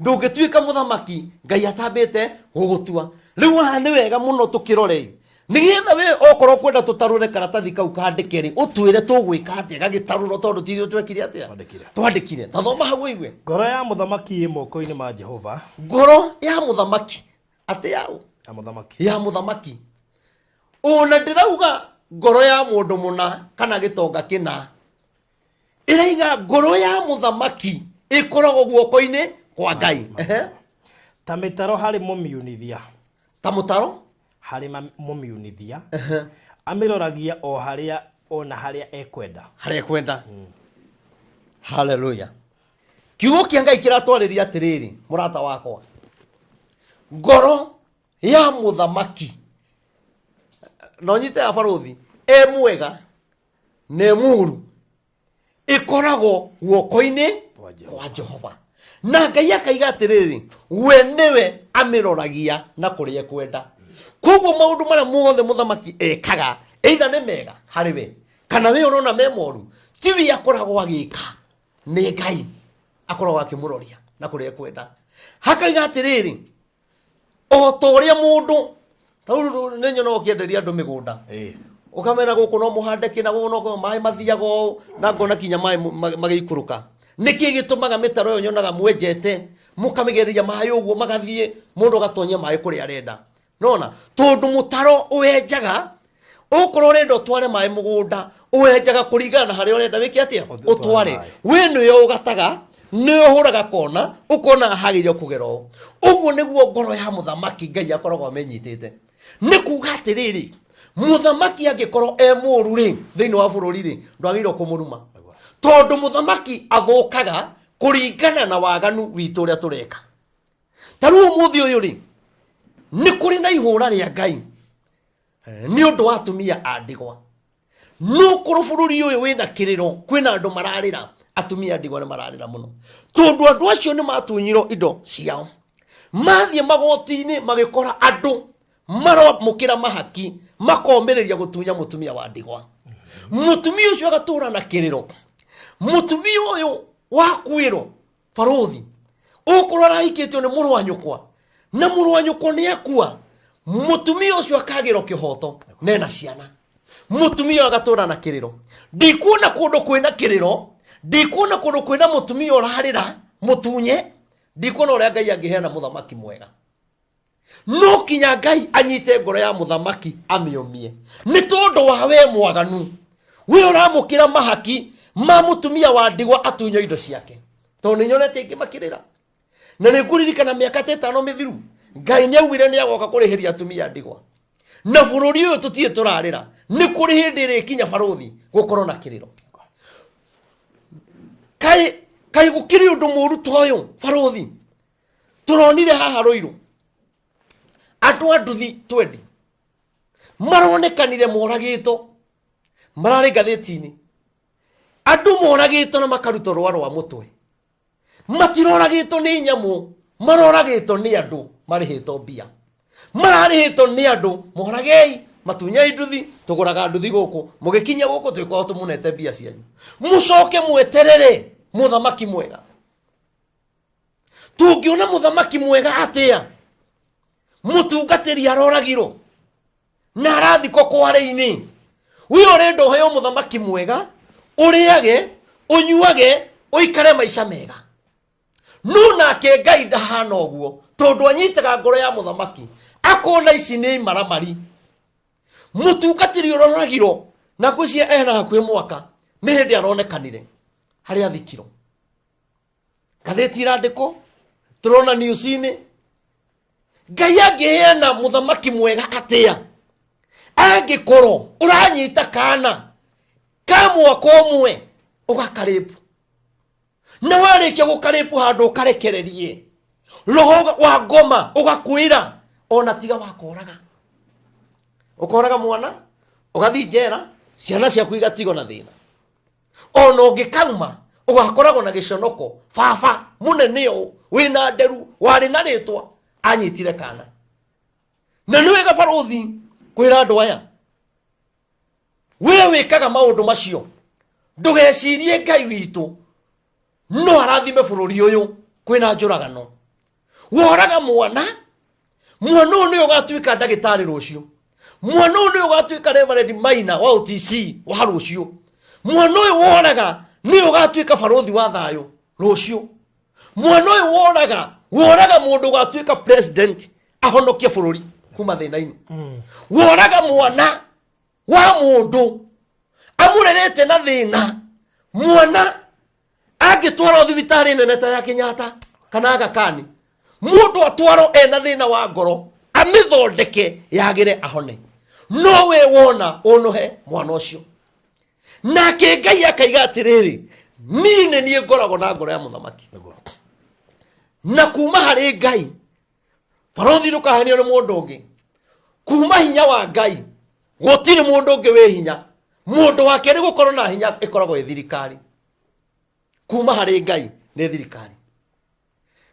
ndũngĩtuĩka mũthamaki Ngai atambĩte gũgũtua rĩu haha nĩ wega mũno tũkĩrore nĩgetha we okorwo kwenda tũtarũre karatathi kau kandĩke rĩ ũtwĩre tũgwĩka atĩa gagĩtarũro tondũ tithio twekire atĩa twandĩkire ta thoma hau igue ngoro ya mũthamaki moko-inĩ ma Jehova ngoro ya mũthamaki atĩ ya mũthamaki ona ndĩrauga ngoro ya mũndũ mũna kana gĩtonga kĩna ĩraiga ngoro ya mũthamaki ĩkoragwo guoko-inĩ kwa Ngai ta mĩtaro harĩ mũmiunithia ta mũtaro harĩ mũmiunithia amĩroragia o harĩa ona harĩa ekwenda haleluya kiugo kĩa Ngai kĩratwarĩria atĩrĩrĩ mũrata wakwa ngoro ya mũthamaki no nyite ya Barũthi mwega nĩ mũru ĩkoragwo guoko-inĩ kwa Jehova na Ngai akaiga atĩrĩrĩ we nĩwe amĩroragia na kũrĩa ekwenda koguo maũndũ marĩa mothe mũthamaki ekaga either nĩ mega harĩ we kana we ũrona me moru ti we akoragwo agĩka nĩ Ngai akoragwo akĩmũroria na kũrĩa ekwenda hakaiga atĩrĩrĩ o ta ũrĩa mũndũ nĩ nyonaga ũkĩenderia andũ mĩgũnda ũkamera gũkũ no mũhande kĩna gũkũ no maĩ mathiaga na ngona kinya maĩ magĩikũrũka nĩkĩ gĩtũmaga mĩtaro ĩyo nyonaga mwenjete mũkamĩgereria maĩ ũguo magathiĩ mũndũ agatonyia maĩ kũrĩa arenda nona tondũ mũtaro ũwenjaga ũkorwo ũrenda ũtware maĩ mũgũnda ũwenjaga kũringana na harĩa ũrenda wĩke atĩa ũtware we nĩwe ũgataga nĩwe ũhũraga kona ũkona hagĩrĩire kũgera ũũ ũguo nĩguo ngoro ya mũthamaki Ngai akoragwo amenyitĩte nĩ kuga atĩrĩrĩ mũthamaki angĩkorwo mũũru rĩ thĩinĩ wa bũrũri rĩ ndwagĩrĩirwo kũmũruma tondũ mũthamaki athũkaga kũringana na waganu witũ ũrĩa tũreka ta rĩu ũmũthĩ ũyũ rĩ nĩ kũrĩ na ihũra rĩa Ngai nĩ ũndũ wa atumia a ndigwa. No kũrũ bũrũri ũyũ wĩna kĩrĩro, kwĩna andũ mararĩra, atumia a ndigwa nĩ mararĩra mũno, tondũ andũ acio nĩ matunyirwo indo ciao, mathiĩ magoti-inĩ magĩkora andũ maramũkĩra mahaki, makomĩrĩria gũtunya mũtumia wa ndigwa. Mũtumia ũcio agatũra na kĩrĩro. Mũtumia ũyũ wakuĩrwo barothi, ũkũrora hikĩtio nĩ mũrũ wa nyũkwa, na mũrũ wa nyũkwa nĩ akua, mũtumia ũcio akagĩrwo kĩhoto nena ciana. Mũtumia agatũra na kĩrĩro. Ndikuona kũndũ kwĩna kĩrĩro, ndikuona kũndũ kwĩna mũtumia ũrarĩra mũtunye, ndikuona ũrĩa Ngai angĩheana mũthamaki mwega. No kinya Ngai anyite ngoro ya mũthamaki amĩomie, nĩ tondũ wa we mwaganu, we ũramũkĩra mahaki ma mũtumia wa ndigwa atunyo indo ciake. Tondũ nĩnyonete aingĩ makĩrĩra, na nĩngũririkana mĩaka 5 mĩthiru Ngai nĩaugire nĩagoka kũrĩhĩria atumia a ndigwa, na bũrũri ũyũ tũtirĩ tũrarĩra. Nĩ kũrĩ hĩndĩ ĩrĩkinya barothi gũkorwo na kĩrĩro. Kaĩ gũkĩrĩ ũndũ mũru ta ũyũ barothi? Tũronire haha Rũirũ andũ a nduthi 20 maronekanire moragĩtwo, mararĩ ngathĩti-inĩ, andũ moragĩtwo na makarutwo rũa rwa mũtwe. Matiroragĩtwo nĩ nyamũ, maroragĩtwo nĩ andũ marĩhĩtwo mbia, mararĩhĩtwo nĩ andũ. Moragei matunyai nduthi, tũgũraga nduthi gũkũ, mũgĩkinya gũkũ twĩkorwo tũmunete mbia cianyu, mũcoke mweterere mũthamaki mwega. Tũngĩona mũthamaki mwega atĩa? Mũtungatĩri aroragirwo na arathikwo kware-inĩ. We ũrenda ũheo mũthamaki mwega, ũrĩage, ũnyuage, ũikare maica mega. No nake Ngai ndahana ũguo, tondũ anyitaga ngoro ya mũthamaki, akona ici nĩ imaramari. Mũtungatĩri ũroragirwo na ngwĩciria ena hakuhĩ mwaka, nĩ hĩndĩ aronekanire harĩa athikirwo. Ngathĩti irandĩkwo, tũrona news-inĩ. Ngai angĩheana mũthamaki mwega atĩa angĩkorwo ũranyita kana ka mwaka ũmwe ũgakarĩpu, na warĩkia gũkarĩpu handũ ũkarekererie, roho wa ngoma ũgakwĩra ona tiga wakoraga. Ũkoraga mwana, ũgathiĩ njera, ciana ciaku igatigwo na thĩna. Ona ũngĩkauma ũgakoragwo na gĩconoko, baba mũnene ũũ wĩna nderu warĩ na rĩtwa anyitire kana. Na nĩ wega barothi kwĩra andũ aya, we wĩkaga maũndũ macio, ndũgecirie Ngai witũ no arathime bũrũri ũyũ kwĩna njũragano. Woraga mwana, mwana ũyũ nĩ ũgatuĩka ndagĩtarĩ rũciũ, mwana ũyũ nĩ ũgatuĩka Reverend Maina wa OTC wa rũciũ, mwana ũyũ woraga nĩ ũgatuĩka barothi wa thayũ rũciũ, mwana ũyũ woraga mũndũ ũgatuĩka president ahonokie bũrũri kuma thĩna-inĩ. Woraga mwana wa mũndũ amũrerete na thĩna, mwana angĩtwarwo thibitarĩ nene ta ya Kenyatta kana Aga Khan, mũndũ atwarwo ena thĩna wa ngoro amĩthondeke yagĩre ahone. No we wona ũnũhe mwana ũcio, nake Ngai akaiga atĩrĩrĩ, niĩ nĩ niĩ ngoragwo na ngoro ya mũthamaki. Na kuma harĩ Ngai barothi ndũkahenio nĩ mũndũ ũngĩ, kuma hinya wa Ngai gũtirĩ mũndũ ũngĩ wĩ hinya. Mũndũ wa kerĩ gũkorwo na hinya ĩkoragwo ĩ thirikari. Kuma harĩ Ngai nĩ thirikari.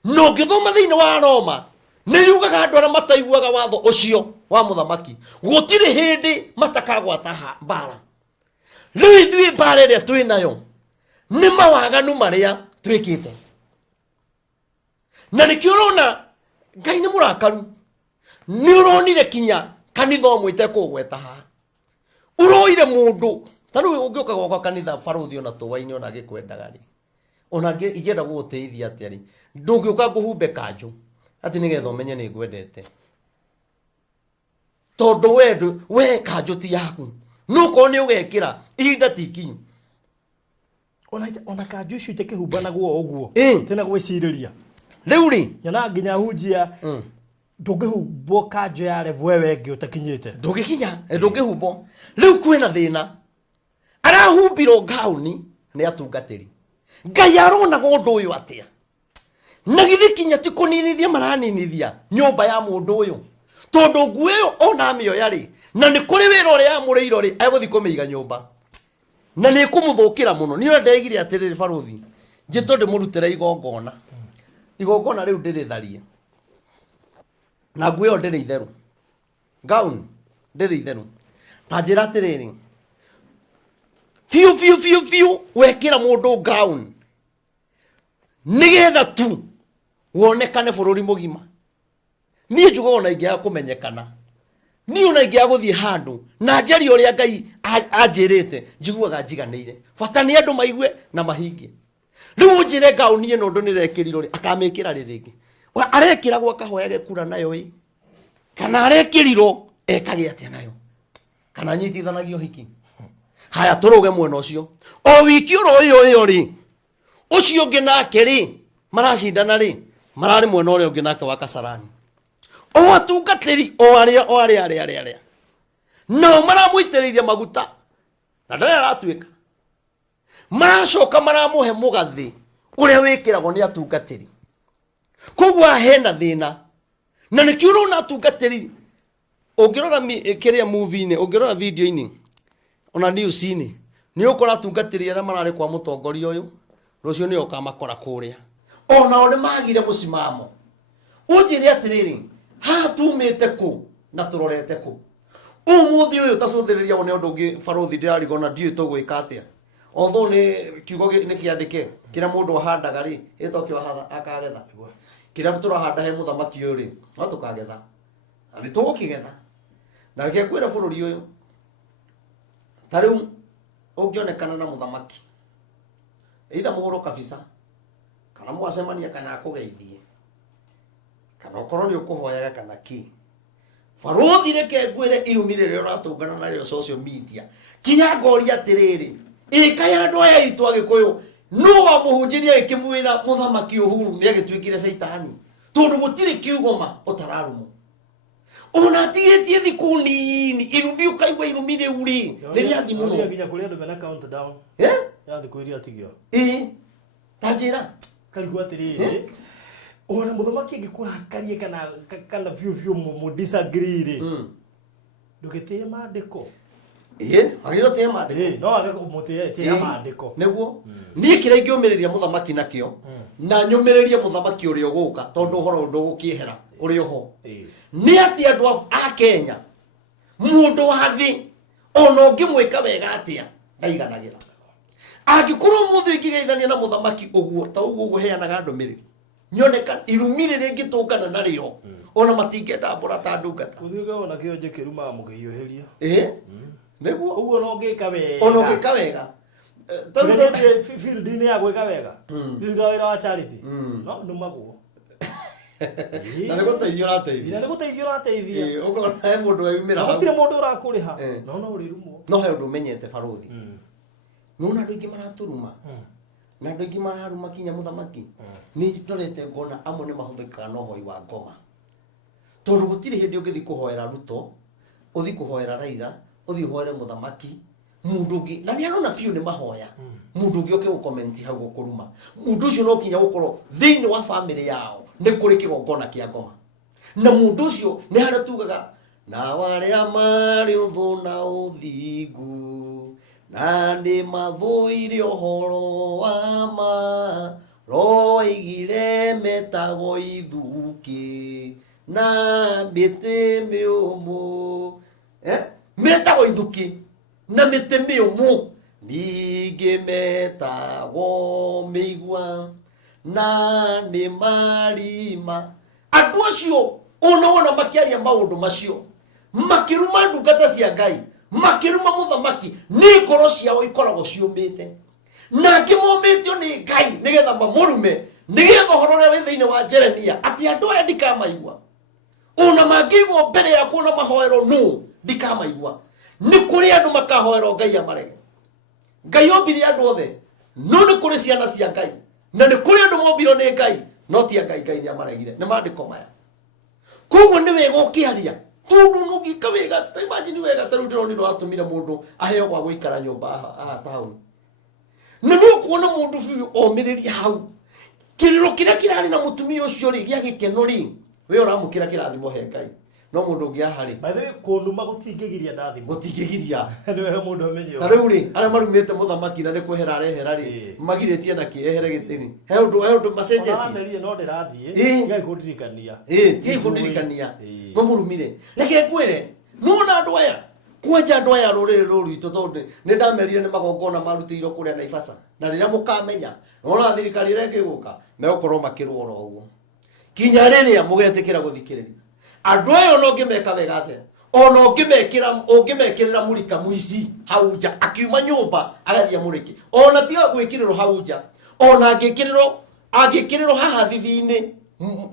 No ngĩthoma thĩinĩ wa Roma nĩ yugaga andũ arĩa mataiguaga watho ũcio wa mũthamaki gũtirĩ hĩndĩ matakagwata mbara. Rĩu ithuĩ mbara ĩrĩa twĩ nayo nĩ mawaganu marĩa twĩkĩte, na nĩkĩo ũrona Ngai nĩ mũrakaru. Nĩ ũronire kinya kanitha ũmwe itekũgweta haha, ũroire mũndũ ta rĩu ũngĩũka gwakwa kanitha barothi ona tũwaine ona agĩkwendaga rĩ, ona ingĩenda gũgũteithia atĩa rĩ, ndũngĩũka ngũhumbe kanjũ atĩ nĩgetha ũmenye nĩ ngwendete, tondũ we kanjũ ti yaku, no korwo nĩ ũgekĩra ihinda ti ikinyu. Ona kanjũ icio itakĩhumba naguo ũguo tena gwĩcirĩria rĩu rĩ, nyona nginya hunjia ndũngĩhumbwo kanjũ ya level we ngĩ ũtakinyĩte, ndũngĩhumbwo. Rĩu kwĩna thĩna, arahumbirwo gauni nĩ atungatĩri. Ngai aronaga ũndũ ũyũ atĩa? Na githĩ kinya ti kũninithia maraninithia nyũmba ya mũndũ ũyũ, tondu nguo ona mioya ri na ni kuri wira uria amuriiro ri eguthi kumiiga nyumba na ni kumuthukira muno ni ndegire atiriri baruthi njito ndimurutire igongona riu ndiritharie na nguo iyo ndiri itheru gown ndiri itheru ta njira atiriri fiu wekira mundu gown nigetha tu wonekane bururi mugima ni njugo ona ingia kumenyekana ni ona ingia guthie handu na njeri uria Ngai anjirite njiguaga njiganire bata ni andu maigue na mahingie riu njire gown ino ndu nirekiriro ri akamikira ringi arekira gwa kahoyage kura nayo kana arekiriro ekage atia nayo kana nyitithanagio hiki haya turuge mwena ucio o wiki uro iyo ri ucio ngi nake ri maracindana ri marari mwena uria ungi nake wa Kasarani o atungatiri o aria no maramuitiririe maguta na ndare aratuika maracoka maramuhe mugathi uria wikiragwo ni atungatiri kogwa hena thina na ni kiuro na atungatiri ungirora kiria movie ni ungirora video ini ona news ini ni ukora atungatiri aria marari kwa mutongoria uyu rucio ni ukamakora kuria ona one magire musimamo unjire atiriri ha tumite ku na turorete ku umuthi uyu tacuthiriria one undu ungi baruthi ndirarigona ndiu tugwika atia although ni kiugo ni kiandike kira mundu ahandaga ri itokio akagetha kira turahanda he muthamaki uyu ri no tukagetha ani tugukigetha na reke kwira bururi uyu tariu ungionekana na muthamaki either muhoro kabisa kana mwacemania kana akugeithie kana ukorwo ni ukuhoyaga kana ki baruthi reke ngwire iumirire uratungana nario social media kinya ngoria atiriri ikaya andu aya itu agikuyu no wamuhunjiria ikimwira muthamaki Uhuru ni agitwikire Saitani tondu gutiri kiugoma utararumo ona tigetie thiku nini irumi ukaigwa irumi riu ri riria thimuno ni nginya kuria andu mena countdown ya thiku iria tigio tajira karigwa atiriri ona muthamaki ngikuraakarie kana view mu disagree ri ndugitie maandiko agiro te maandiko no age kumutie te maandiko niguo ni kire ngiumiriria muthamaki nakio na nyumiririe muthamaki uria uguka tondu horo ndugukihera uri ho ni ati andu a Kenya mundu wathi ona ngimwika wega atia ndaiganagira angikorwo muthi ngigeithania na muthamaki uguo ta uguo heanaga ndumiriri nyoneka irumirire ngitungana nario ona matingenda mbura ta ndungata uthiuga ona kionje kiruma mugiyoheria niguo uguo no ngika wega ona ngika wega tondu field ni ya gwika wega ndiruga wira wa charity no numagwo na niguteithio rateithia uko na mundu wimira gutire mundu urakuriha no urirumo no he undu menyete baruthi nuna andu ingi maraturuma na andu ingi mararuma kinya muthamaki ni ndorete ngona amwe ni mahuthikaga no hoi wa ngoma tondu gutire hindi ungithi kuhoera Ruto uthi kuhoera Raila uthi hoere muthamaki mundu ungi na ni arona fiu ni mahoya mundu ungi uke ukomenti hau gukuruma mundu ucio no kinya gukorwo thiini wa family yao ni kuri kigongona kia ngoma na mundu ucio ni haria tugaga na waria mari uthuna uthingu na ni mathuire uhoro wa ma roigire metago ithuki na mite miumu metago ithuki na mite miumu ningi metago migwa na ni marima andu acio ona makiaria maundu macio makiruma ndungata cia Ngai makiruma muthamaki ni ngoro ciao ikoragwo ciumite na ngimomitio ni Ngai nigetha mamurume nigetha horore wi thiini wa Jeremia ati andu aya ndikamaigua ona mangigwo mbere ya kuona mahoero no ndikamaigua ni kuri andu makahoero Ngai amarege Ngai ombire andu othe no ni kuri ciana cia Ngai na ni kuri andu mombiro ni Ngai no ti Ngai ni amaregire ni maandiko maya koguo ni wega ukiaria tundu nugika wega ta imagine wega taru ndiro ndo atumire mundu aheo kwa guikara nyumba town na no kuona mundu biu omiriria hau kiriro kiria kirari na mutumia ucio ri gia gikeno ri we uramukira kirathimo he Ngai no mundu ngia hari by the way kunuma gutingigiria ndathi gutingigiria ndio mundu amenye tariu ri ara marumite muthamaki na ni kwehera arehera ri magiritie na kiehere gitini he undu macenjetie aramerie no ndirathie ngai kundirikania ti kundirikania mamurumire reke ngwire nuna andu aya kwanja andu aya rurire ruritu tondu ni ndamerire ni magongona marutiro kuria Naivasha na riria mukamenya nona thirikari renge guka megukorwo makirwo ro uguo kinya riria mugetikira guthikiriria andu ayo no ngimeka wega ate ona ungimekirira murika muici hau nja akiuma nyumba agathia muriki ona tiga gwikiriro hau nja ona angikiriro haha thithini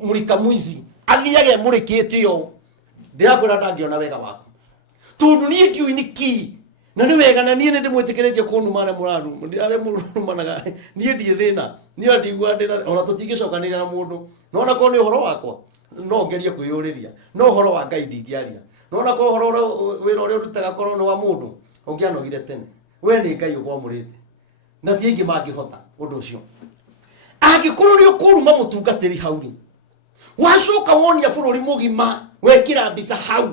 murika muici athiage murikite yo ndiakwira ndangiona wega waku tondu nie ndiuini ki na ni wega na nie ndimwitikiretie kunumana muraru ndiare murumanaga nie ndie thina nie ndigua ndina ona tutigicokanira na mundu nona ko ni uhoro wakwa no ngerie kwiyuriria no uhoro wa Ngai ndingiaria nona ko uhoro wira uria urutaga korwo ni wa mundu ungianogire tene we ni Ngai ugwamurite na ti ingi mangihota undu ucio angikorwo ni ukuruma mutungatiri hauri wacoka wonia bururi mugima wekira mbica hau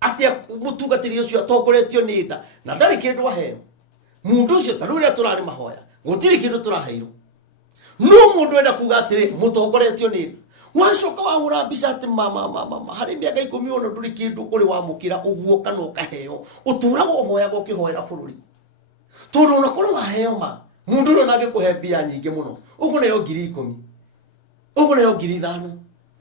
atia mutungatiri ucio atongoretio ni nda na ndari kindu aheo mundu ucio tariu ria turari mahoya gutiri kindu turaheirwo no mundu enda kuga atiri mutongoretio ni nda wacoka wahura mbica ati mama hari miaka 10 ono nduri kindu uri wamukira uguo kana ukaheo uturaga uhoyaga ukihoera bururi tondu unakorwo waheo ma mundu ro nage kuhe mbia nyingi muno ugu nayo 10,000 ugu nayo 5,000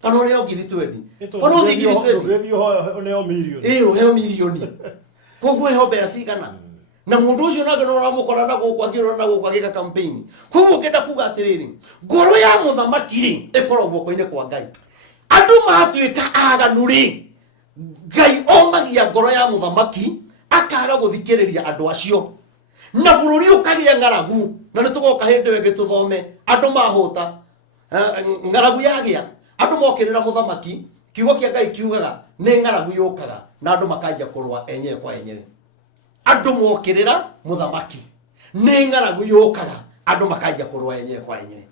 kana nayo 20,000 kana 20,000 nayo milioni heo milioni koguo heo mbea cigana na mundu ucio nage no ramukora na gukwa ngiro na gukwa gika campaign koguo ngenda kuga atiriri ngoro ya muthamaki ri ikorwo guoko-ini kwa Ngai andu matuika aganu ri Ngai omagia ngoro ya muthamaki akaga guthikiriria andu acio na bururi ukagia ngaragu na nitugoka hindi wengi tuthome andu mahuta ngaragu yagia andu mokirira muthamaki kiugo kia Ngai kiugaga ni ngaragu yukaga na andu makanja kurwa enyewe kwa enyewe andu mokirira muthamaki ni ngaragu yukaga andu makanja kurwa enyewe kwa enyewe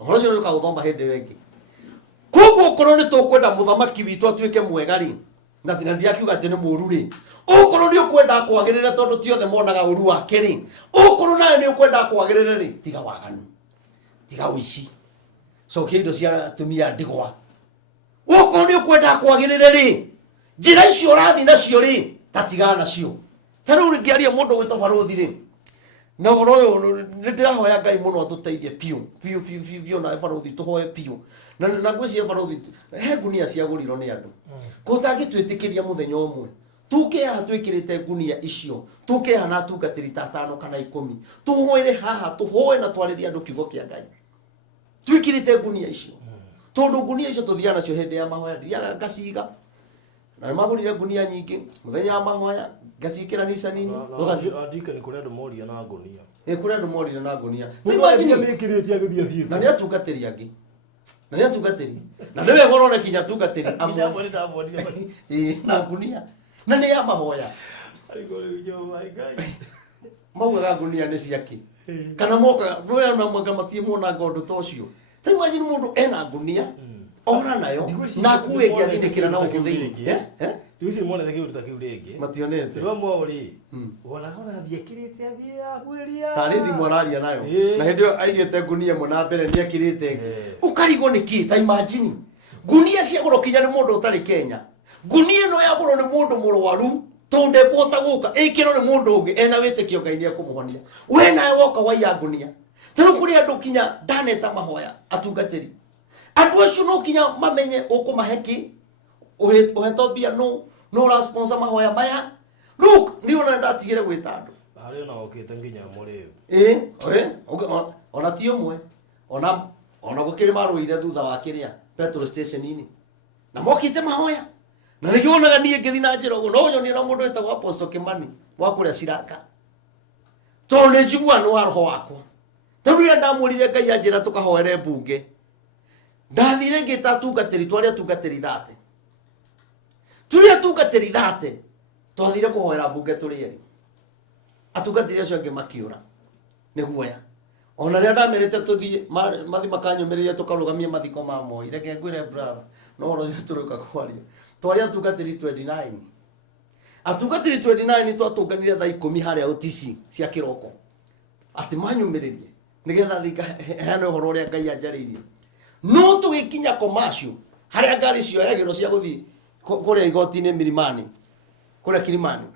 uhoro ucio nuka uthoma hindi wengi koguo korwo ni tukwenda muthamaki witu atuike mwega ri na ndiakiuga ati ni muru ri ukorwo ni ukwenda kwagirira tondu ti othe monaga uru wake ri ukorwo nawe ni ukwenda kwagirira ri tiga waganu tiga uici cokia indo cia atumia ndigwa ukorwo ni ukwenda kwagirira ri njira icio urathi nacio ri tatigana nacio tariu ngiaria mundu gwitwo baruthi ri na uhoro uyu ndirahoya Ngai muno tuteithie piu na baruthi tuhoe piu na ngwiciria baruthi he ngunia ciagurirwo ni andu kutangitwitikiria muthenya umwe tuke hatwikirite ngunia icio tuke hana atungatiri ta 5 kana 10 tuhoere haha tuhoe na twaririe andu kiugo kia Ngai twikirite ngunia icio tondu ngunia icio tuthiana nacio hindi ya mahoya ndiaga ngaciga na magurire ngunia nyingi muthenya wa mahoya ngacikira nica nini andika ni kuria ndumoria na ngunia kuria ndumoria na ngunia imagine mikiritie guthia thiu na ni atungatiri angi na ni atungatiri na niwe gorone kinya atungatiri amwe ndamwonire na ngunia na ni ya mahoya ariko riu my Ngai maugaga ngunia ni ciaki kana moka noya na mwanga matie mona ngondo tocio ta imagine mundu ena ngunia ora nayo na kuwe ngiathindikira na ukuthini Yusi mwana thake uruta kiu ringi mationete we mori wona kana thiekirite athia kweria tari thi moraria nayo na hindio aigite ngunia mona mbere ni akirite ukarigo niki ta imagine ngunia cia gorokinya ni mundu utari Kenya ngunia no ya goro ni mundu murwaru tonde kuota guka ikiro ni mundu ungi ena witikio Ngai ni akumuhonia we nae woka waiya ngunia tano kuri andu kinya ndaneta mahoya atungatiri andu acio no kinya mamenye ukumaheki uheto bia no responsa mahoya maya look ni ona ndatigire gwita andu ari ona okite nginya muri ona ti umwe ona gukiri maruire thutha wa kiria petrol station ini na mokite mahoya na nikionaga nie ngithi na njira uguo no nyoni na mundu etagwo Apostle Kimani wa kuria Siraka to ne njiguano wa roho wakwa taruira ndamurire Ngai anjira tukahoere mbunge ndathire ngita tungatiri twaria tungatiri thate turia tungatiri thate twathire kuhoera mbunge turieri atungatiri acio angi makiura ni guoya ona ria ndamerete tuthie mathi makanyumiria tukarugamia mathiko ma Moi reke ngwire brother no ro turuka kwaria twari atungatiri 29 atungatiri 29 ni twatunganire thaa 10 haria OTC cia kiroko ati manyumiririe nigetha thika hena uhoro uria Ngai anjaririe no tugikinya commercial haria ngari cio yagiro cia guthi kuria igoti-ini Milimani kuria Kilimani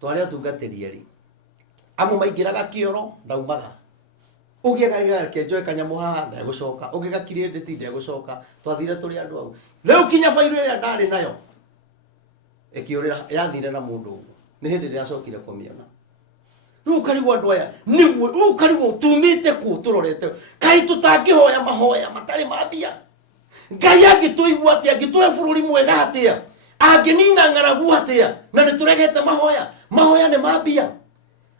twari atungatiri eri amwe maingiraga kioro ndaumaga ugiagaga kenjoe kanyamu haha ndegucoka ugigakire ndeti ndegucoka twathire turi andu au riu kinya fairu ria ndari nayo ekiurira yathire na mundu uguo ni hindi ndiracokire kumiona riu karigwo andu aya niguo riu karigwo tumite ku turorete kai tutangihoya mahoya matari mambia Ngai angituigua atia angituhe bururi mwega atia anginina ng'aragu atia na nituregete mahoya ni mambia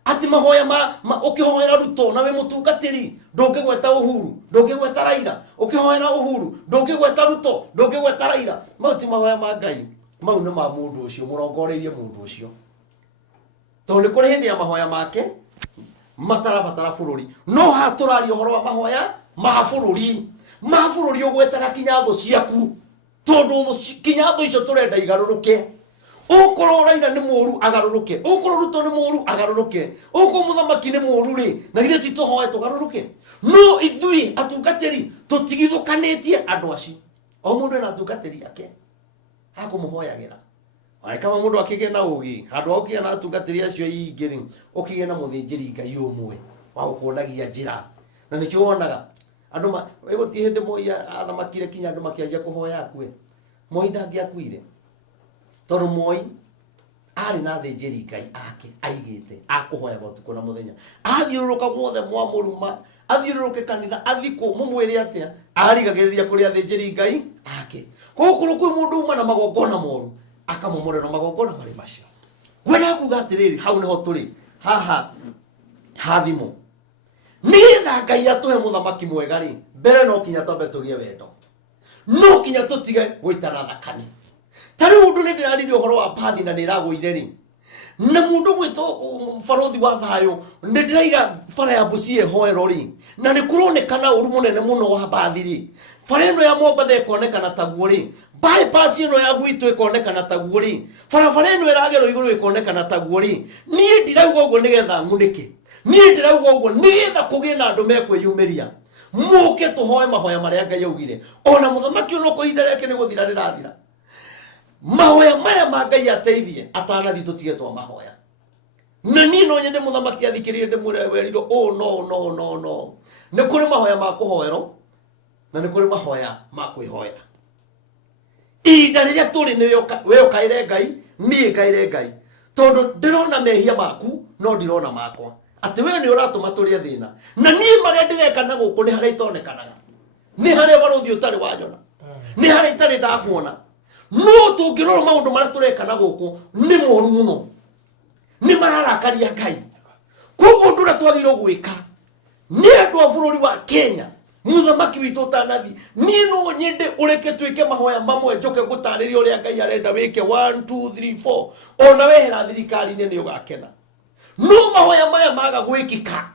ati mahoya ukihoera Ruto na we mutungatiri ndungigweta Uhuru ndungigweta Raila ukihoera Uhuru ndungigweta Ruto ndungigweta Raila mauti mahoya ma Ngai mau ni ma mundu ucio murongoreirie mundu ucio tondu kuri hindi ya mahoya make matarabatara bururi no haturari uhoro wa mahoya ma bururi ugwetaga kinya thu ciaku tondu kinya thu icio turenda igaruruke ukoro Raila ni muru agaruruke ukoro Ruto ni muru agaruruke ukoro muthamaki ni muru ri na githĩ tituhoe tugaruruke no ithui atungatiri tutigithukanitie andu aci o mundu ena atungatiri yake hakumuhoyagira wale kama mundu akige na ugi handu okia na atungatiri acio ingiri ukige na muthinjiri Ngai umwe wa gukuonagia njira na nikio wonaga andu egotie hindi moya athamakire kinya andu makianjia kuhoya akue Moi ndangiakuire tondu Moi ari na thinjiri Ngai ake aigite akuhoya gotuko na muthenya athiuruka guothe mwamuruma athiuruke kanitha athiko mumwire atia arigagiriria kuria thinjiri Ngai ake kokuru kwi mundu uma na magongona moru akamomorera magongona mari macio gwena kuga atiriri hau niho turi haha hathimo nitha Ngai atuhe muthamaki mwega ri mbere no kinya tombe tugie wendo no kinya tutige gwitana thakani tari undu ni ndiraririo horo wa pathi na niraguire ri na mundu gwito farothi wa thayo ni ndiraiga fara ya bucie hoero ri na ni kuronekana uru munene muno wa bathi ri fara ino ya Mombatha ikonekana taguo ri bypass ino ya gwitu ikonekana taguo ri fara ino iragero iguru ikonekana taguo ri ni ndirauga uguo nigetha ngunike ni ndirauga uguo nigetha kugie na andu mekwiyumiria muke tuhoe mahoya maria Ngai augire ona muthamaki ono ko ihinda riake ni guthira rirathira mahoya maya ma Ngai ateithie atanathi tutige twa mahoya na ni no nyende muthamaki athikirie ndimure weriro no ni kuri mahoya ma kuhoero na ni kuri mahoya ma kwihoera ihinda riria turi ni we ukaire Ngai ni ngaire Ngai tondu ndirona mehia maku no ndirona makwa ati we ni uratuma turie thina na ni maria ndireka na guku ni haria itonekanaga ni haria baruthi utari wanyona ni haria itari ndakuona no tungirora maundu maria tureka na guku ni moru muno ni mararakaria Ngai koguo ndura twagirwo gwika ni andu a bururi wa Kenya muthamaki witu tanathi ni no nyende ureke twike mahoya mamwe njoke gutariria uria Ngai arenda wike 1 2 3 4 ona wehera thirikari-ini ni ugakena no mahoya maya maga gwikika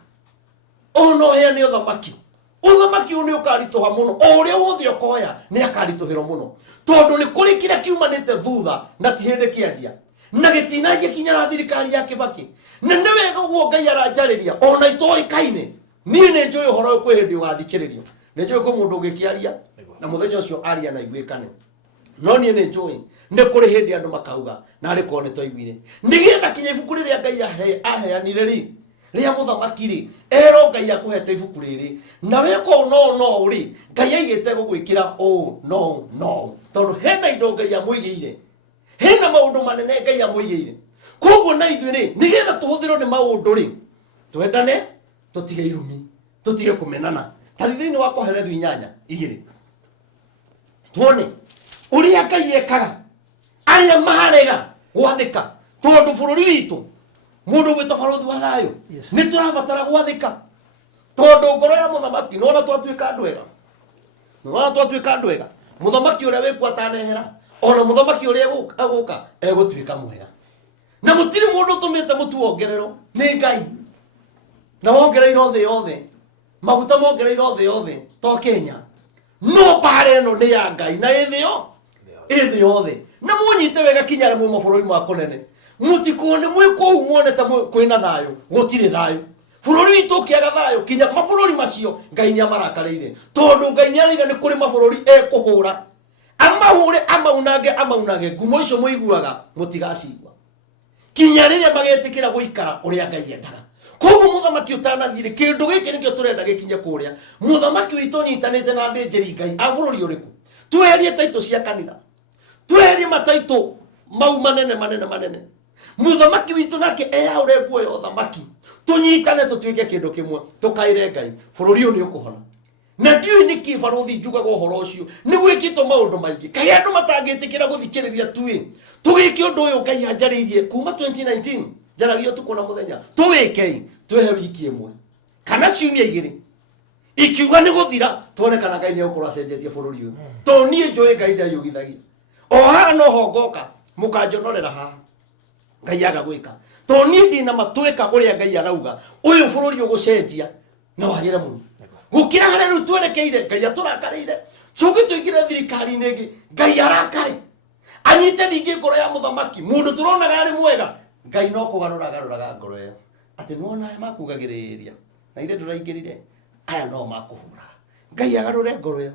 ono he ni uthamaki uni ukarituha muno uria wothe ukoya ni akarituhiro muno tondu ni kuri kira kiumanite thutha na tihinde kianjia na gitinajia kinya na thirikari ya Kibaki na ni wega uguo Ngai aranjariria ona itoikaine ni njui horo kwi hindi ugathikiririo ni njui ku mundu ugikiaria na muthenya ucio aria na igwikane no ni njui ni kuri hindi andu makauga na ari ko ni toiguire nigetha kinya ibuku riria Ngai aheanire ri ria muthamaki ri ero Ngai akuhete ibuku riri na weko no ri Ngai aigite gugwikira no tondu hena indo Ngai amuigiire hena maundu manene Ngai amuigiire koguo na ithuĩ ri nigetha tuhuthirwo ni maundu ri twendane tutige irumi tutige kumenana tathithini wa koherethu 8:2 tuone uria Ngai ekaga aria maharega gwathika tondu bururi witu mundu gwita barothi wa thayo ni turabatara gwathika tondu ngoro ya muthamaki no na twatuika andwega muthamaki uria wiku atanehera ona muthamaki uria aguka egutuika mwega na mutiri mundu tumite mutu ongerero ni Ngai na wongereiro thĩ yothe maguta mongereiro thĩ yothe to Kenya no bare no ni ya Ngai na ithio yothe na munyite wega kinyare mu mabũrũri ma kũnene mutikone mwe kou muone ta kwina thayo gutire thayo bũrũri witũ kĩaga thayo kinya mabũrũri macio Ngai nĩ amarakarĩire tondũ Ngai nĩ arĩga nĩ kũrĩ mabũrũri ekũhũra amahũre amaunage ngumo icio mũiguaga mũtigacigua kinya rĩrĩa magetĩkĩra gũikara ũrĩa Ngai endaga. Koguo mũthamaki ũtanathire kĩndũ gĩkĩ nĩkĩo tũrenda gĩkinye kũrĩa mũthamaki witũ nyitanĩte na thĩnjĩri Ngai a bũrũri ũrĩkũ tweherie taitũ cia kanitha tweherie mataitũ mau manene mũthamaki witũ nake eyaũre nguo ya ũthamaki tunyitane tũtuĩke kĩndũ kĩmwe tũkaĩre Ngai bũrũri ũyũ nĩ ũkũhona. Na ndiũĩ nĩkĩ barũthi njugaga ũhoro ũcio nĩ gwĩkĩtwo maũndũ maingĩ kaĩ andũ matangĩtĩkĩra gũthikĩrĩria tuĩ tũgĩke ũndũ ũyũ Ngai anjarĩirie kuma 2019 jaragio tuko na muthenya tuwike twehe wiki ĩmwe kana ciumia igĩrĩ ikiuga nĩ gũthira tuone kana Ngai nĩ ũkorwo acenjetie bũrũri ũyũ to niĩ njũĩ Ngai ndayũgithagia o haha no hongoka mũkanjonorera haha Ngai aga gwĩka to niĩ ndina matwĩka ũrĩa Ngai arauga ũyũ bũrũri ũgũcenjia na wagĩre mũno gũkĩra harĩa rĩu twerekeire Ngai atũrakarĩire coke tũingĩre thirikari-inĩ ĩngĩ Ngai arakare anyite ningĩ ngoro ya mũthamaki mũndũ tũronaga arĩ mwega Ngai no kũgarũraga ngoro ĩyo atĩ nĩwona aya makugagĩrĩria na ithe ndũraingĩrire aya no makũhũra Ngai agarũre ngoro ĩyo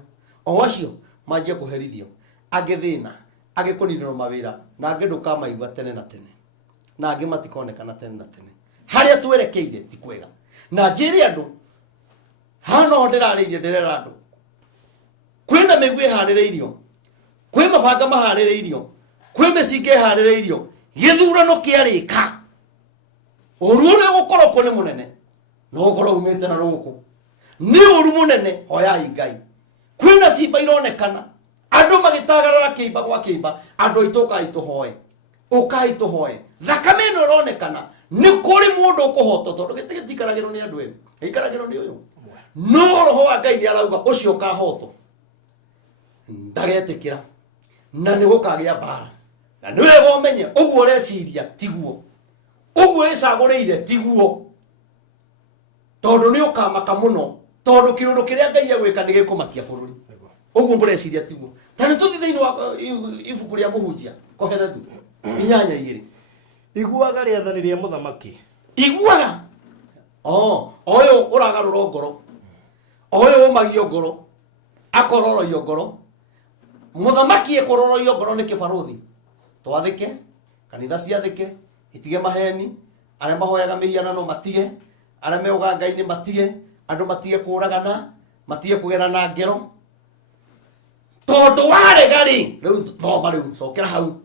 o acio manjie kũherithio angĩ thĩna angĩ kũninĩrwo mawĩra na angĩ ndũkamaigua tene na tene na angĩ matikonekana tene na tene harĩa twerekeire ti kwega na njĩre andũ hano ndĩrarĩirie ndĩrera andũ kwĩna mĩguĩ harĩrĩirio kwĩ mabanga maharĩrĩirio kwĩ mĩcinga ĩharĩrĩirio gĩthurano kĩarĩka ũru ũrĩa gũkorwo kũ nĩ mũnene no gũkorwo umĩte na rũgũkũ nĩ ũru mũnene hoyai Ngai kwĩna cimba ironekana andũ magĩtagarara kĩimba gwa kĩimba andũ aitũ ũkai tũhoe thakame ĩno ĩronekana nĩ kũrĩ mũndũ ũkũhotwo tondũ gĩtikaragĩrwo nĩ andũ erĩ gĩikaragĩrwo nĩ ũyũ no roho wa Ngai nĩ arauga ũcio ũkahotwo ndagetĩkĩra na nĩ gũkagĩa mbara na nĩ wega ũmenye ũguo ũreciria tiguo ũguo ĩcagũrĩire tiguo tondũ nĩ ũkamaka mũno tondũ kĩũndũ kĩrĩa Ngai egwĩka nĩ gĩkũmakia bũrũri ũguo mũreciria tiguo ta nĩ tũthi thĩinĩ wa ibuku rĩa mũhunjia Koherethu 8:2 iguaga rĩathani rĩa mũthamaki iguaga ũyũ ũragarũra ngoro ũyũ ũmagio ngoro akororoio ngoro mũthamaki ekororoio ngoro nĩ kĩbarũthi twathĩke kanitha ciathĩke itige maheni arĩa mahoyaga mĩhianano matige arĩa meuga Ngai-inĩ matige andũ matige kũragana matige kũgerana ngero tondũ warega rĩ rĩu thoma rĩu cokera hau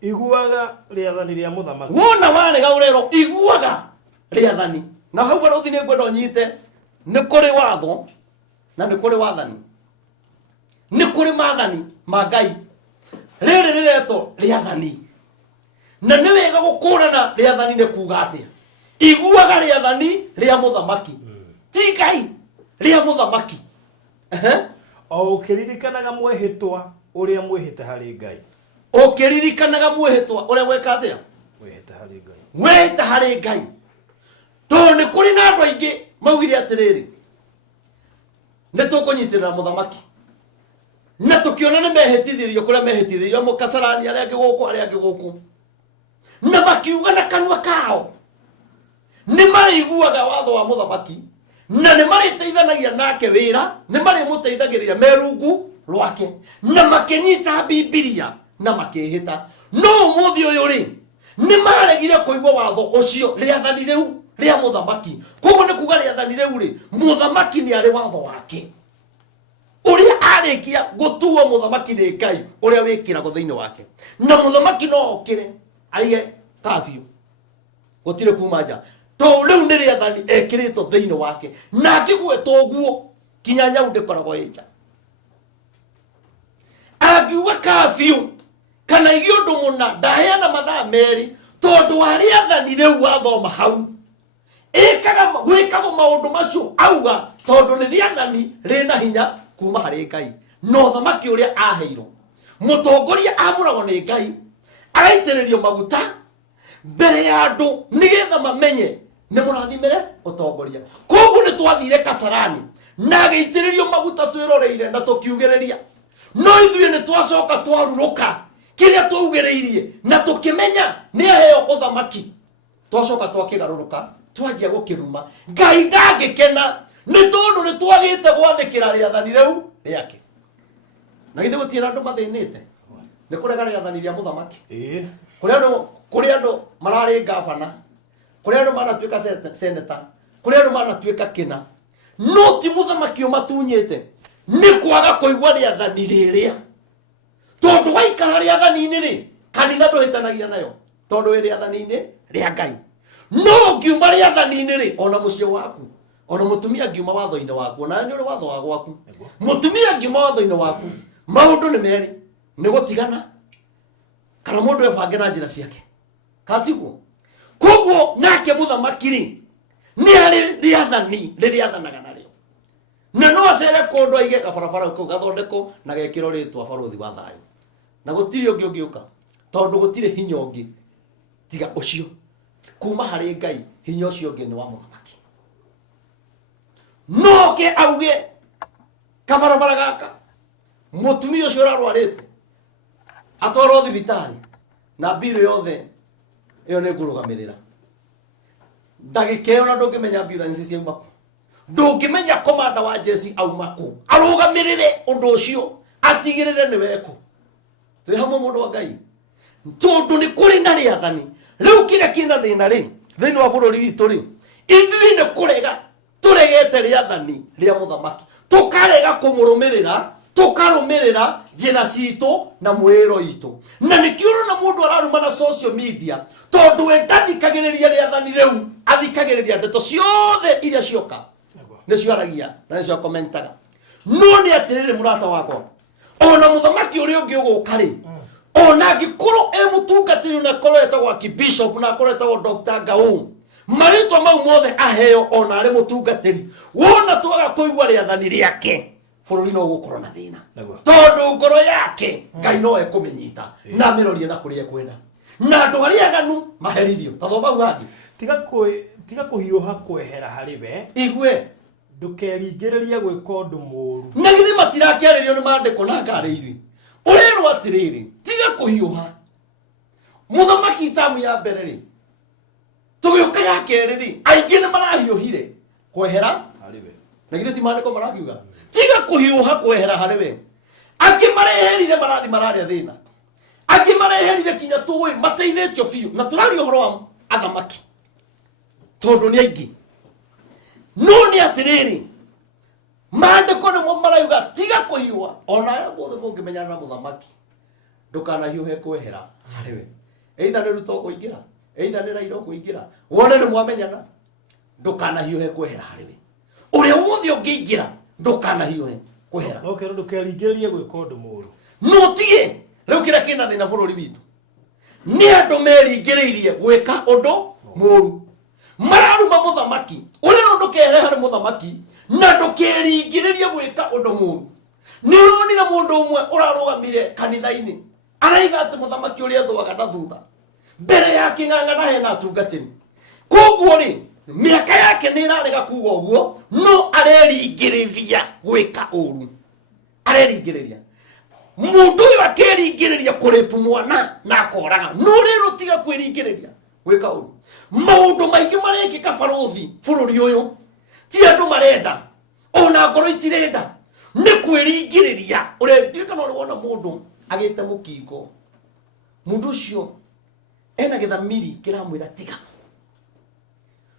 iguaga rĩathani rĩa mũthamaki wona warega ũrero iguaga rĩathani na hau barũthi nĩ ngwenda ũnyite nĩ kũrĩ watho na nĩ kũrĩ wathani nĩ kũrĩ maathani ma Ngai rĩrĩ rĩretwo rĩathani na nĩ wega gũkũrana rĩathani nĩ kuuga atĩa iguaga rĩathani rĩa mũthamaki ti Ngai rĩa mũthamaki o ũkĩririkanaga mwĩhĩtwa ũrĩa mwĩhĩte harĩ Ngai ũkĩririkanaga mwĩhĩtwa ũrĩa gwĩka atĩa mwĩhĩte harĩ Ngai tondũ nĩ kũrĩ na andũ aingĩ maugire atĩrĩrĩ nĩ tũkũnyitĩrĩra mũthamaki na tũkĩona nĩ mehĩtithĩrio kũrĩa mehĩtithĩrio amwe Kasarani arĩa angĩ gũkũ na makiuga na kanua kao nĩ marĩiguaga watho wa mũthamaki na nĩ marĩteithanagia nake wĩra nĩ marĩmũteithagĩrĩria merungu rwake na makĩnyita Bibilia na makĩhĩta no ũmũthĩ ũyũ rĩ nĩ maregire kũigua watho ũcio rĩathani rĩu rĩa mũthamaki koguo nĩ kuga rĩathani rĩu rĩ mũthamaki nĩ arĩ watho wake ũrĩa arĩkia gũtuo mũthamaki nĩ Ngai ũrĩa wĩkĩragwo thĩinĩ wake na mũthamaki no okĩre aige kabiũ gũtirĩ kuma nja to rĩu nĩ rĩathani ekĩrĩtwo thĩinĩ wake na angĩgwetwo ũguo kinya nyau ndĩkoragwo ĩ nja angiuga kabiũ kana igi ũndũ mũna ndaheana mathaa merĩ tondũ wa rĩathani rĩu wathoma hau gwĩkagwo maũndũ macio auga tondũ nĩ rĩathani rĩna hinya kuma harĩ Ngai no thamaki ũrĩa aheirwo mũtongoria amũragwo nĩ Ngai agaitĩrĩrio maguta mbere ya andũ nĩgetha mamenye nĩ mũrathimĩre ũtongoria koguo nĩ twathire Kasarani na agĩitĩrĩrio maguta twĩroreire na tũkiugĩrĩria no ithuĩ nĩ twacoka twarurũka kiria twaugereirie na tukimenya ni aheo uthamaki twacoka twakigaruruka twanjia gukiruma Ngai ndangikena ni tondu ni twagite gwathikira riathani riu riake na githe gutira andu mathinite ni kurega riathani ria muthamaki kuri andu marari gavana kuri andu manatuika senator kuri andu manatuika kina no ti muthamaki umatunyite ni kwaga kuigwa riathani riria tondu waikara riathani-ini ri kanitha nduhitanagia nayo tondu wi riathani-ini ria Ngai no ngiuma riathani-ini ri ona mucie waku ona mutumia ngiuma watho-ini waku ona ni uri watho wa gwaku mutumia ngiuma watho-ini waku maundu ni meri ni gutigana kana mundu ebange na njira ciake katiguo koguo nake muthamaki ri ni ari riathani ririathanaga nario na no acere kundu aige kabarabara ko gathondeko na gekiro ritwa baruthi wa thayu na gutiri ungi ungiuka tondu gutiri hinya ungi tiga ucio kuma hari Ngai hinya ucio ungi ni wa muthamaki no ke auge kabarabara gaka mutumia ucio ararwarite atwaro thibitari na biru yothe iyo ni ngurugamirira ndagikeyo na ndungimenya ambulance cia umako ndungimenya komanda wa jeshi aumako arugamirire undu ucio atigirire ni weko twi hamwe mundu wa Ngai tondu ni kuri na riathani riu kire kina thina ri thini wa bururi witu ri ithui ni kurega turegete riathani ria muthamaki tukarega kumurumirira tukarumirira njira citu na mwiro itu na nikiuro na mundu araruma na social media tondu we ndathikagiriria riathani riu athikagiriria ndeto ciothe iria cioka nicio aragia na nicio komentaga no ni atirire murata wakwa ona muthamaki uri ungi uguka ri ona ngikoro emutungatiri na koreta gwa kibishop na koreta gwa Dr. Ngau maritwa mau mothe aheo ona ari mutungatiri wona twaga kuigwa riathani riake bururi no gukorwo na thina tondu ngoro yake Ngai no ekumenyita na mirorie na kuria kwenda na andu aria aganu maherithio tathoma hau hangi tiga kuhiuha kwehera hari we igwe ndukeringiriria gwika undu muru na githi matirakiaririo ni mandiko na ngariiri urero atiriri tiga kuhiuha muthamaki tamu ya mbere ri tugiuka ya keri ri aingi ni marahiuhire kwehera hari we na githi ti mandiko marakiuga tiga kuhiuha kwehera hari we angi mareherire marathi mararia thina angi mareherire kinya tuwi mateithitio biu na turari uhoro wa athamaki tondu ni aingi no ni atiriri mandiko ni mo marauga tiga kuhiuha ona bothe mungimenya na muthamaki ndukana hiuhe kwehera hari we either ni Ruto kuingira either ni Raila kuingira wone ni mwamenyana ndukana hiuhe kwehera hari we uria wothe ungiingira ndukana hiuhe kwehera no kero ndukeringirie gwika undu muru no tige riu kira kina thina bururi witu ni andu meringiriirie gwika undu muru mararuma muthamaki uria ndukere hari muthamaki na ndukeringiririe gwika undu muru ni uronira mundu umwe urarugamire kanitha-ini araiga ati muthamaki uria thwaga na thutha mbere ya king'ang'ana hena atungatiri koguo ri miaka yake ni irarega kuga uguo no areringiriria gwika uru areringiriria mundu uyu akeringiriria kuripu mwana na akoraga no rero tiga kwiringiriria gwika uru maundu maingi marekika baruthi bururi uyu ti andu marenda ona ngoro itirenda ni kwiringiriria urekana uri wona mundu agite mukingo mundu ucio ena githamiri kiramwira tiga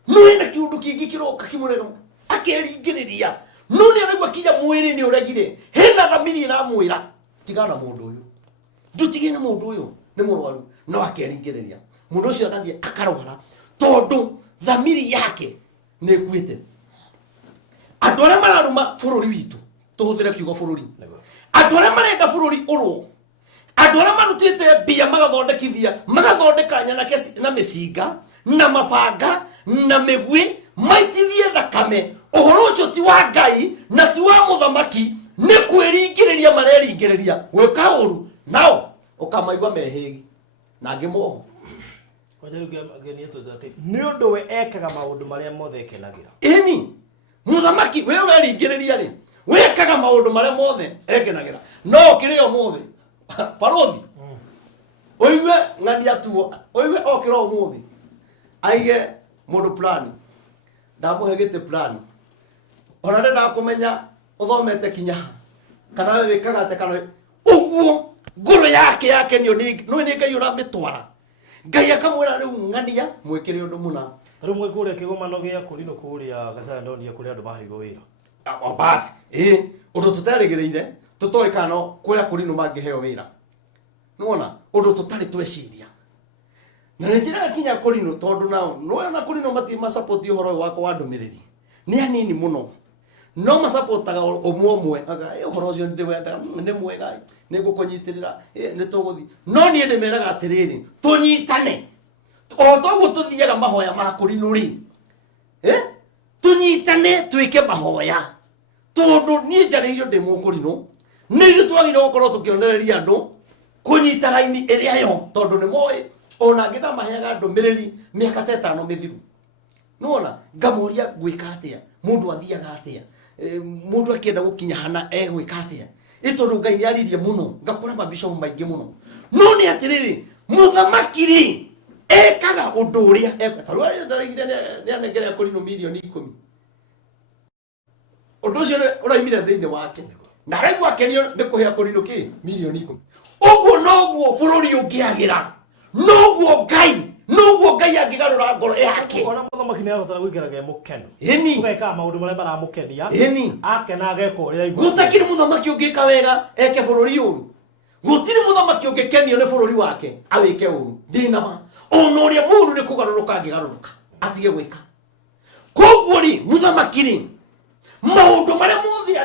no ena kiundu kingi kiroka kimurega akeringiriria no ni arigwa kinya mwiri ni uregire hena thamiri iramwira tigana mundu uyu ndutigena mundu uyu ni murwaru no akeringiriria mundu ucio athambie akarwara tondu thamiri yake ni kwite andu aria mararuma bururi witu tuhuthire kiugo bururi andu aria marenda bururi urwo andu aria marutite mbia magathondeka nyanake na micinga na mabanga na migwi maitithie thakame uhoro ucio ti wa Ngai na ti wa muthamaki ni kwiringiriria mareringiriria gwika uru nao ukamaigwa mehigi na ngimoho ni undu we ekaga maundu maria mothe ekenagira ini muthamaki we weringiriria ri wekaga maundu maria mothe ekenagira no kirio mothe baruthi oiwe ngani atuo oiwe okiro umuthi aige mundu plan ndamuhegete plan ona ndenda kumenya uthomete kinya kana we wikaga ate kana uguo ngoro yake nio ni ngai uramitwara ngai akamwira riu ngania mwikire undu muna riu mwikure kigomano gia kurino kuria gasara ndonia kuria andu mahigo wira basi undu tutarigireire tutoe kano kuria kurino mangiheo wira nuona undu tutari tweciria na njira kinya kurino tondu nao no na kurino mati ma support uhoro wako wa ndumiriri ni anini muno no ma supportaga omwe aga uhoro ucio ndi wenda ndi mwega ni gukunyitirira ni tuguthi no ni ndi meraga atiriri tunyitane o toguo tuthiaga mahoya ma kurino ri tunyitane twike mahoya tondu ni njaririo ndi mukurino ni twagire gukorwo tukionereria andu kunyita laini iria yo tondu ni moe ona ngida maheaga ndumiriri miaka 5 mithiru nuona ngamuria gwika atia mundu athiaga atia mundu akienda gukinya hana gwika atia itondu ngai yaririe muno ngakora mabishop maingi muno no ni atiriri muthamakiri ekaga undu uria tarwa ndarigire ni anengere kurino milioni 10 undu ucio uraimire thiini wake na raigwa kenio ni kuhea kurino ki milioni 10 uguo noguo bururi ungiagira noguo ngai angigarura ngoro yake ona muthamaki ni ahotara gwikiraga mukeno eni ugeka maundu maria maramukenia eni akena ageka uria gutakiri muthamaki ungika wega eke bururi uru gutiri muthamaki ungikenio ni bururi wake awike uru ndinama ona uria mundu ni kugaruruka angigaruruka atige gwika koguo ri muthamaki ri maundu maria muthi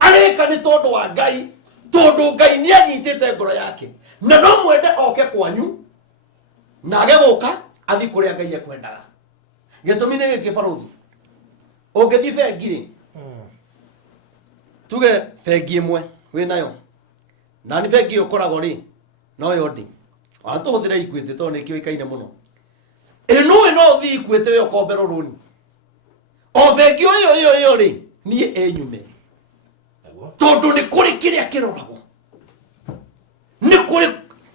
areka ni tondu wa ngai tondu ngai ni anyitite ngoro yake na no mwende oke kwanyu na ageguka athi kuria ngai ekwendaga gitumi ni giki baruthi ungithi bengi ri tuge bengi imwe wi nayo na ni bengi ukoragwo ri no yo ndi atuhuthira Equity to ni kio ikaine muno no uthi Equity we ukombero runi o bengi yo ri ni enyume tondu ni kuri kiria kiroragwo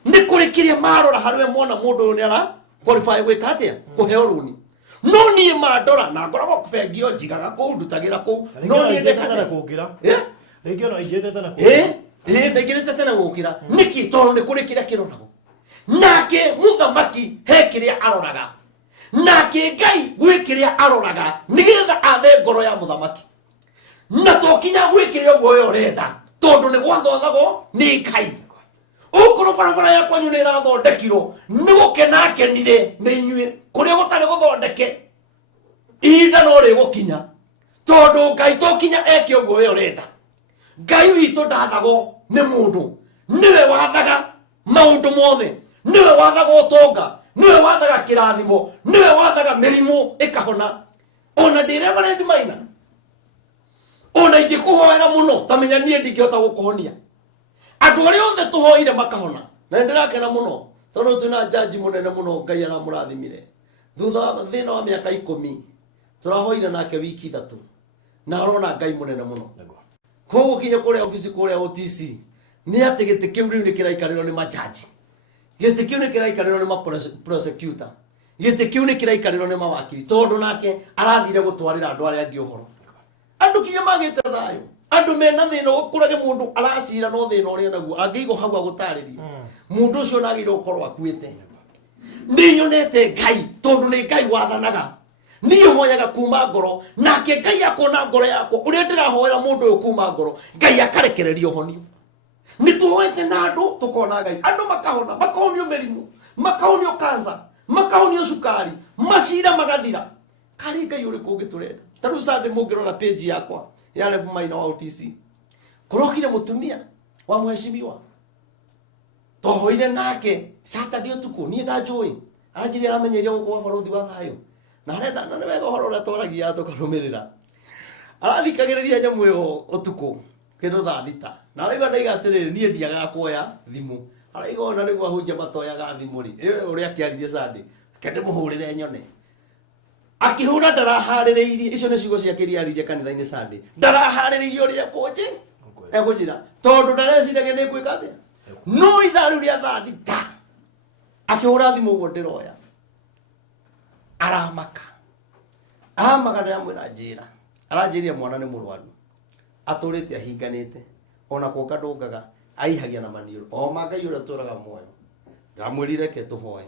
ni kuri kiria marora harwe mona mundu ni ara qualify gwika atia kuheo runi no ni mandora na ngoragwo kubengio njigaga ku ndutagira ku no ni ndekana kugira ringi ona ijete tena ku ndegirete tena gukira niki tondu ni kuri kiria kiroragwo nake muthamaki he kiria aroraga nake ngai gwi kiria aroraga nigetha athe ngoro ya muthamaki na tokinya gwikiria uguo yo renda tondu ni gwathothagwo ni ngai ukoro barabara ya kwanyu ni irathondekirwo ni gukena kenire ni inyue kuria gutari guthondeke ihinda no rigukinya tondu ngai tokinya eke uguo yo renda ngai witu ndathagwo ni mundu niwe wathaga maundu mothe niwe wathaga utonga niwe wathaga kirathimo niwe wathaga mirimu ikahona ona ndi reverend maina ona ingikuhoera muno tamenya nie ndingihota gukuhonia andu aria othe tuhoire makahona na ndirakena muno tondu tuna judge munene muno ngai aramurathimire thutha thina wa miaka 10 turahoire nake wiki 3 na arona ngai munene muno koguo kinya kuria ofisi kuria OTC ni ati giti kiu riu ni kiraikariro ni majaji giti kiu ni kiraikariro ni prosecutor giti kiu ni kiraikariro ni mawakiri tondu nake arathire gutwarira andu aria angi uhoro andu kinya magite thayo andu mena thina ukurage mundu aracira no thina uria naguo angiigo hau agutariria mundu ucio nagire ukorwo akuite ni nyonete ngai tondu ni ngai wathanaga ni hoyaga kuma ngoro nake ngai akona ngoro yako uria ndirahoera mundu uyu kuma ngoro ngai akarekereria honio ni tuhoete na andu tukona ngai andu makahona makahonio merimu makahonio kansa makahonio sukari macira magathira kari ngai uri kungi turenda taru sande mungirora page yakwa ya Rev Maina wa OTC kurokire mutumia wa mheshimiwa tohoire nake Saturday utuku ni ndajoi ajiri aramenyeria gukwa baruthi wa thayo na renda na wega horo ria twaragia tukarumirira arathikagiriria nyamu yo utuku kindu thadita na araiga ndaiga atiriri nie ndiaga kuoya thimu araiga ona niguo ahunja matoyaga thimu ri uria kiaririe Sunday kende muhurire nyone akihura ndarahaririirie icio ni ciugo cia kiriaririe kanitha-ini Sunday ndarahaririirie uria kunji ekujira tondu ndareciragia ni gwika atia no itharu ria thaa thita akihura thimu guo ndiroya aramaka ndamwira njira aranjiria mwana ni murwaru aturite ahinganite ona kuoka ndungaga aihagia na maniuru o mangai uria turaga muoyo ndamwirire ke tuhoye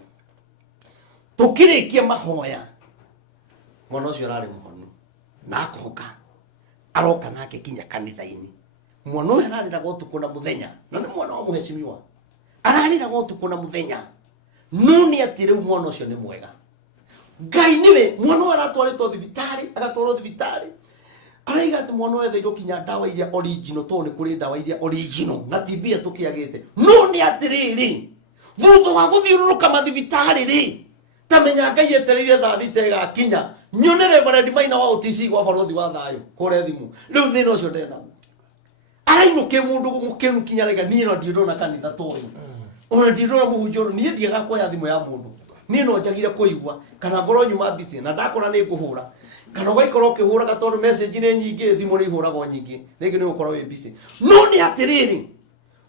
tukirikia mahoya mwana ucio arari muhonu na akoka aroka nake kinya kanitha-ini mwana uyu arariraga utuku na muthenya na ni mwana wa muheshimiwa arariraga utuku na muthenya no ni ati riu mwana ucio ni mwega Ngai niwe mwana uyu aratwaritwo thibitari agatwarwo thibitari araiga ati mwana uyu thaigo kinya dawa iria original to ni kuri dawa iria original na tibia tukiagite no ni ati riri thutha wa guthiururuka mathibitari ri tamenya Ngai etereire thaa thita igakinya nyonere Reverend Maina wa OTC gwa barothi wa thayo kore thimu riu thina ucio ndena arainuke mundu mukenu kinya rega ni no ndirona kanitha toyo ona ndirona muhunjoro ni ndiaga koya thimu ya mundu ni no njagire kuigwa kana ngoro nyuma busy na ndakora ni nguhura kana gwaikora ukihura gatondu message ni nyingi thimu ni ihurago nyingi rigi ni ukora wi busy no ni atiriri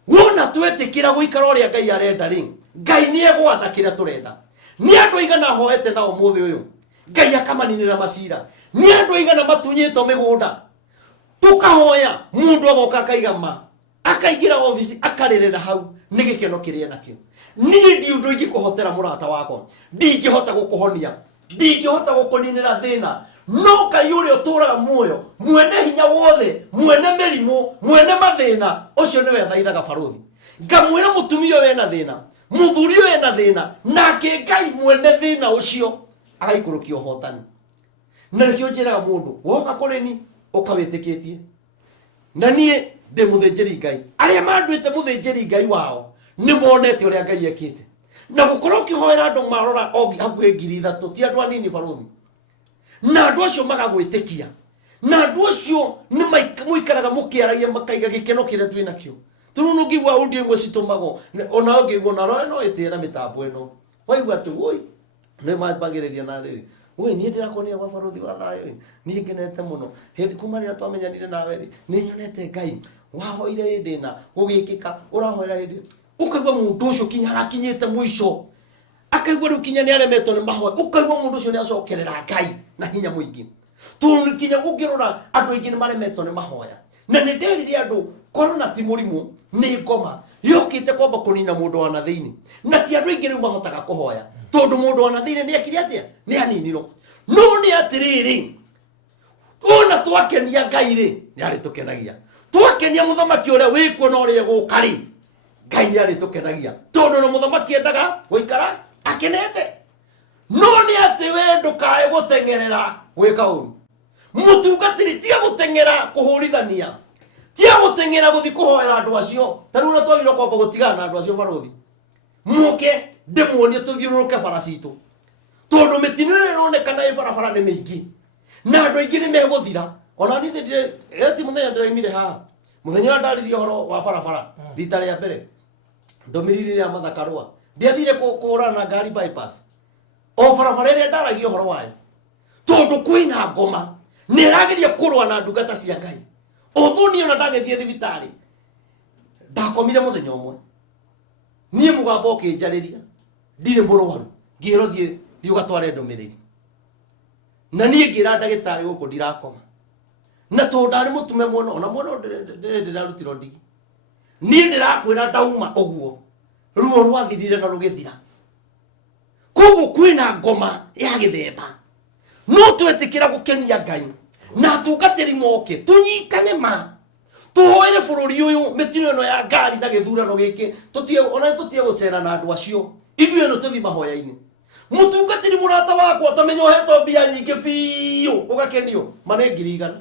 wona twetikira guikara uria Ngai arenda ri Ngai ni egwatha kira turenda ni andu igana hoete na umuthi uyu Ngai akamaninira macira ni andu igana matunyito migunda tukahoya mundu agoka akaigama akaigira office akaririra hau ni gikeno kiria nakio ni ndiundu ingikuhotera murata wakwa ndingihota gukuhonia ndingihota gukuninira thina no Ngai uria uturaga muoyo mwene hinya wothe mwene merimu mwene mathina ucio niwe thaithaga barothi ngamwira mutumia wena thina muthuri wena thina nake Ngai mwene thina ucio agaikurukia hotani na nikio njiraga mundu woka kuri ni ukawitikitie na nie ndi muthinjiri Ngai aria manduite muthinjiri Ngai wao ni monete uria Ngai ekite na gukorwo ukihoera andu marora ogi hakuhe 3,000 ti andu anini barothi na andu acio magagwitikia na andu acio ni muikaraga mukiaragia makaiga gikeno kiria twina kio turunugigwa audio imwe citumago ona ngigwo na roe no itira mitambo ino waigwa tu woi ni mabagiriria na riri we ni ndirakonia kwa barothi wa thayo ni ngenete muno hindi kumarira twamenyanire nawe ri ni nyonete Ngai wahoire ndina gugikika urahoira hindi ukaigwa mundu ucio kinya arakinyite mwisho akaigwa riu kinya ni aremetwo ni mahoya ukaigwa mundu ucio ni acokerera Ngai na hinya muingi tu kinya gukirora andu aingi ni maremetwo ni mahoya na ni nderire andu korona ti murimu ni ngoma yokite kwamba kunina mundu wa nathiini na ti andu aingi riu mahotaga kuhoya tondu mundu wa nathiini ni akiri atia ni aniniro no ni atiriri ona twakenia Ngai ri ni ari tukenagia twakenia muthamaki uria wikuo na uria gukari Ngai ni ari tukenagia tondu no muthamaki endaga guikara akenete no ni ati we ndukae gutengerera gwika uru mutungatiri tia gutengera kuhurithania tia gutengera guthi kuhoera andu acio taruna twagirwo kwamba gutigana na andu acio barothi muke ndimuonie tuthiururuke baracito tondu mitino ire ironekana ibarabara ni mingi na andu aingi ni meguthira ona ni ndire eti muthenya ndiraimire ha muthenya ndaririe horo wa barabara rita ria mbere ndomiriri ya mathakarwa ndiathire kuhura na ngari bypass o barabara ria ndaragia horo wayo tondu kwina ngoma ni rageria kurwa na ndungata cia Ngai othuni ona ndagethie thibitari ndakomire muthenya umwe nie mugambo ukinjariria ndire murwaru ngiro thie ugatware ndomiriri na nie ngira ndagitari guku ndirakoma na to ndari mutume muno ona muno ndirarutiro ndigi nie ndirakwira ndauma uguo ruo rwathirire na rugithira koguo kwina ngoma ya githemba no twetikira gukenia Ngai na tungatiri moke tunyitane ma tuhoere bururi uyu mitino ino ya ngari na githurano giki tutie ona tutie gucera na andu acio ithuĩ no tuthi mahoya-ini mutungatiri murata wakwa tamenyo hetwo mbia nyingi biu ugakenio mane 100,000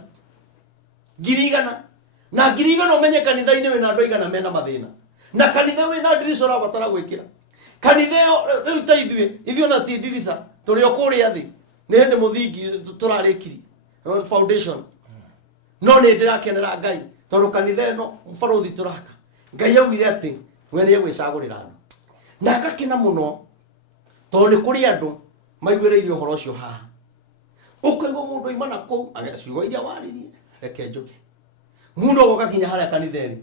na 100,000 umenye kanitha-ini wina andu aigana mena mathina na kanitha wina ndirica urabatara gwikira kanitha riu ta ithuĩ na ti ndirica turi okuria thi ni hindi muthingi turarikiri foundation no ni ndirakenera Ngai tondu kanitha ino barothi turaka Ngai augire ati we ni egwicagurira andu na ngakena muno tondu ni kuri andu maiguireirie uhoro ucio haha ukaigwa mundu imana kuu agaciugo iria waririe reke njuke mundu agoka kinya haria kanitheri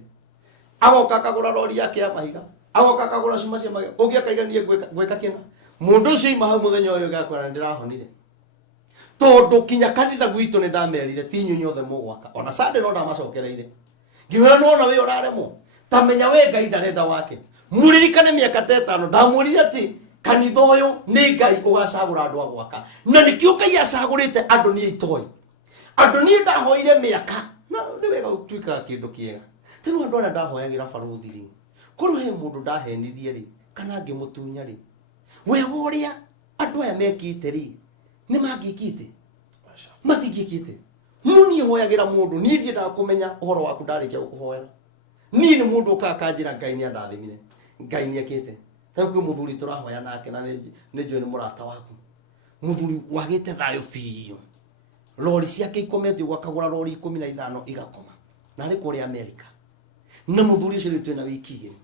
agoka akagura rori yake ya mahiga, agoka akagura cuma cia mahiga, ũngĩ akaiganie gwĩka kĩna. Mũndũ ũcio ima hau mũthenya ũyũ gakwĩra ndĩrahonire. Tondũ kinya kanitha gwitũ nĩ ndamerire ti inyuĩ inyuothe mũgwaka. Ona Sunday no ndamacokereire. Ngiuga nona we ũraremwo. Tamenya we Ngai ndarenda wake. Mũririkane mĩaka ta 5 ndamwĩrire atĩ kanitha ũyũ nĩ Ngai ũgacagũra andũ a gwaka. Na nĩkĩo Ngai acagũrĩte andũ niĩ itoĩ. Andũ niĩ ndahoire mĩaka. Na nĩ wega gũtuĩkaga kĩndũ kĩega. Rĩu andũ arĩa ndahoyagĩra barũthi rĩ, korwo he mũndũ ndahenirie rĩ, kana ngĩmũtunya rĩ, we ũrĩa andũ aya mekĩte rĩ, nĩ mangĩkĩte matingĩkĩte. Niĩ hoyagĩra mũndũ, niĩ ndiendaga kũmenya ũhoro waku ndarĩkia gũkũhoera. Niĩ nĩ mũndũ ũkaga kanjĩra Ngai nĩ andathimire, Ngai nĩ ekĩte. Ta kwĩ mũthuri tũrahoya nake na nĩ njũĩ nĩ mũrata waku, mũthuri wagĩte thayũ biũ, rori ciake ikometio gwakagũra rori 15 igakoma na arĩ kũrĩa Amerika. Na mũthuri ũcio rĩu twĩna wiki igĩrĩ,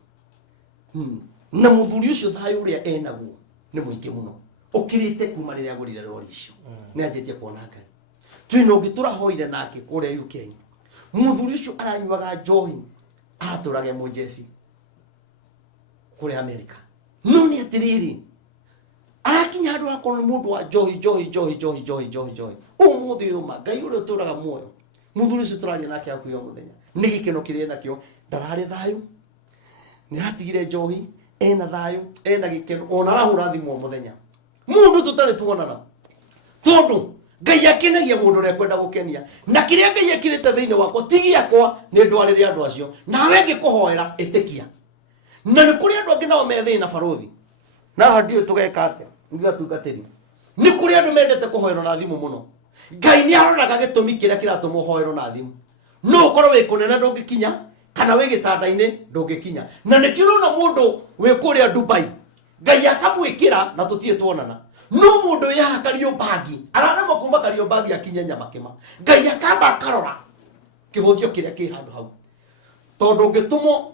na mũthuri ũcio thayũ ũrĩa enaguo nĩ mũingĩ mũno, ũkĩrĩte kuma rĩrĩa agũrire rori icio, nĩ anjĩtie kuona Ngai. Twĩna ũngĩ tũrahoire nake kũrĩa UK, mũthuri ũcio aranyuaga njohi, aratũraga mũjeci kũrĩa Amerika. No nĩ atĩrĩrĩ, arakinya handũ akorwo nĩ mũndũ wa njohi. Ũmũthĩ ũyũ Ngai ũrĩa ũtũraga muoyo, mũthuri ũcio tũraria nake hakuhĩ o mũthenya, nĩ gĩkeno kĩrĩa nakĩo, ndararĩ thayũ, nĩ aratigire njohi, ena thayũ, ena gĩkeno, ona arahũra thimũ o mũthenya. Mũndũ tũtarĩ tuonana, tondũ Ngai akenagia mũndũ ũrĩa kwenda gũkenia, na kĩrĩa Ngai ekĩrĩte thĩinĩ wakwa ti gĩakwa, nĩ ndwarĩre andũ acio, nawe ngĩkũhoera ĩtĩkia. Na nĩ kũrĩ andũ angĩ nao me thĩna barũthi, na ndiũ tũgeka atĩa ngigatungatĩri. Nĩ kũrĩ andũ mendete kũhoerwo na thimũ mũno. Ngai nĩ aroraga gĩtũmi kĩrĩa kĩratũma ũhoerwo na thimũ. No ũkorwo wĩ kũnene ndũngĩkinya, kana wĩ gĩtanda-inĩ ndũngĩkinya. Na nĩkĩo ũrona mũndũ wĩ kũrĩa Dubai, Ngai akamwĩkĩra na tũtirĩ tuonana. No mũndũ wĩ haha Kariombangi, ararema kuma Kariombangi akinye Nyamakĩma, Ngai akamba akarora kĩhũthio kĩrĩa kĩ handũ hau. Tondũ ũngĩtũmwo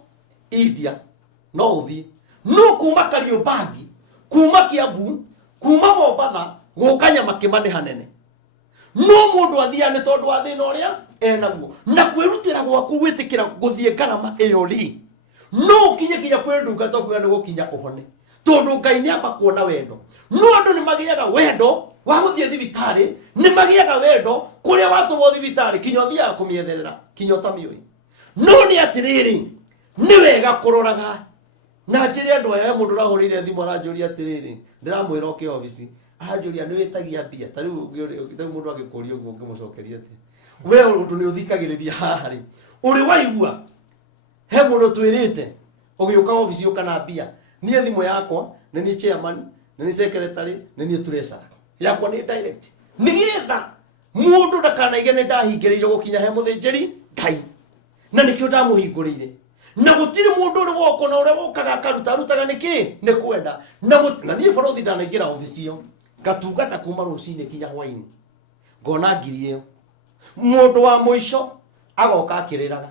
India no ũthiĩ, no kuma Kariombangi, kuma Kiambu, kuma Mombatha gũka Nyamakĩma nĩ hanene. No mũndũ athiaga nĩ tondũ wa thĩna ũrĩa enaguo, na kwĩrutĩra gwaku gwĩtĩkĩra gũthiĩ ngarama ĩyo rĩ, no ũkinye kinya kwĩ ndungata ũkiuga nĩ gũkinya ũhone, tondũ Ngai nĩ amba kuona wendo. No andũ nĩ magĩaga wendo wa gũthiĩ thibitarĩ, nĩ magĩaga wendo kũrĩa watũmwo thibitarĩ kinya ũthiaga kũmĩetherera kinya ũtamĩũĩ. No nĩ atĩrĩrĩ, nĩ wega kũroraga. Na njĩre andũ aya mũndũ ũrahũrĩire thimũ aranjũria atĩrĩrĩ, ndĩramwĩra oke obici, aranjũria nĩ wĩtagia mbia. Ta rĩu mũndũ agĩkũria ũguo ũngĩmũcokeria atĩ we ũndũ nĩ ũthikagĩrĩria haha rĩ, ũrĩ waigua he mũndũ twĩrĩte ũgĩũka obici ũka na mbia. Niĩ thimũ yakwa nĩ niĩ chairman, nĩ niĩ secretary, nĩ niĩ treasurer, yakwa nĩ direct, nĩgetha mũndũ ndakanaige nĩ ndahingĩrĩirio gũkinya he mũthĩnjĩri Ngai, na nĩkĩo ndamũhingũrĩire. Na gũtirĩ mũndũ ũrĩ woko na ũrĩa wokaga akarutaga nĩkĩ nĩ kwenda. Na niĩ barũthi ndanaingĩra obici ĩyo ngatungata kuma rũcinĩ kinya hwainĩ, ngona ngiri ĩyo, mũndũ wa mũico agoka akĩrĩraga,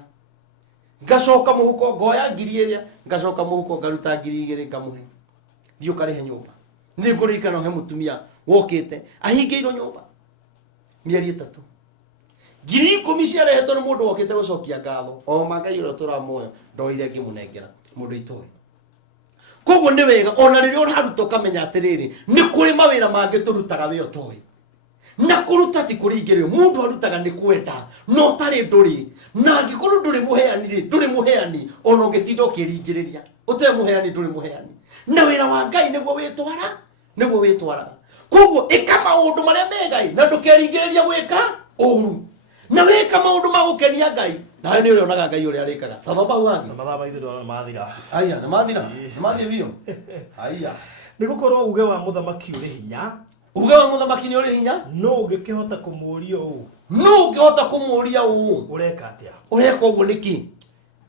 ngacoka mũhuko ngoya ngiri ĩrĩa, ngacoka mũhuko ngaruta ngiri 2 ngamũhe, thiĩ ũkarĩhe nyũmba. Nĩ ngũririkana he mũtumia wokĩte ahingĩirwo nyũmba mĩeri 3, ngiri 10 ciarehetwo nĩ mũndũ wokĩte gũcokia ngatho, o Ngai ũrĩa tũramuoyo ndoire ngĩmũnengera mũndũ itoĩ. Koguo nĩ wega ona rĩrĩa ũraruta ũkamenya atĩrĩrĩ, nĩ kũrĩ mawĩra mangĩ tũrutaga wĩ ũtoĩ, na kũruta ti kũringĩrĩrio. Mũndũ arutaga nĩ kwenda, no tarĩ ndũrĩ, na angĩkorwo ndũrĩ mũheani rĩ, ndũrĩ mũheani ona ũngĩtinda ũkĩringĩrĩria, ũtarĩ mũheani ndũrĩ mũheani. Na wĩra wa Ngai nĩguo wĩtwaraga. Koguo ĩka maũndũ marĩa me Ngai na ndũkeringĩrĩria gwĩka ũru, na wĩka maũndũ ma gũkenia Ngai, nawe nĩ ũrĩa onaga Ngai ũrĩa arĩkaga. Ta thoma hau hangĩ mathaa maitũ ndona mathira. Aya nĩ mathira biũ. Aya nĩ gũkorwo uge wa mũthamaki ũrĩ hinya, uge wa mũthamaki nĩ ũrĩ hinya. No ũngĩkĩhota kũmũũria ũũ, no ũngĩhota kũmũũria ũũ, ũreka atĩa, ũreka ũguo nĩkĩ,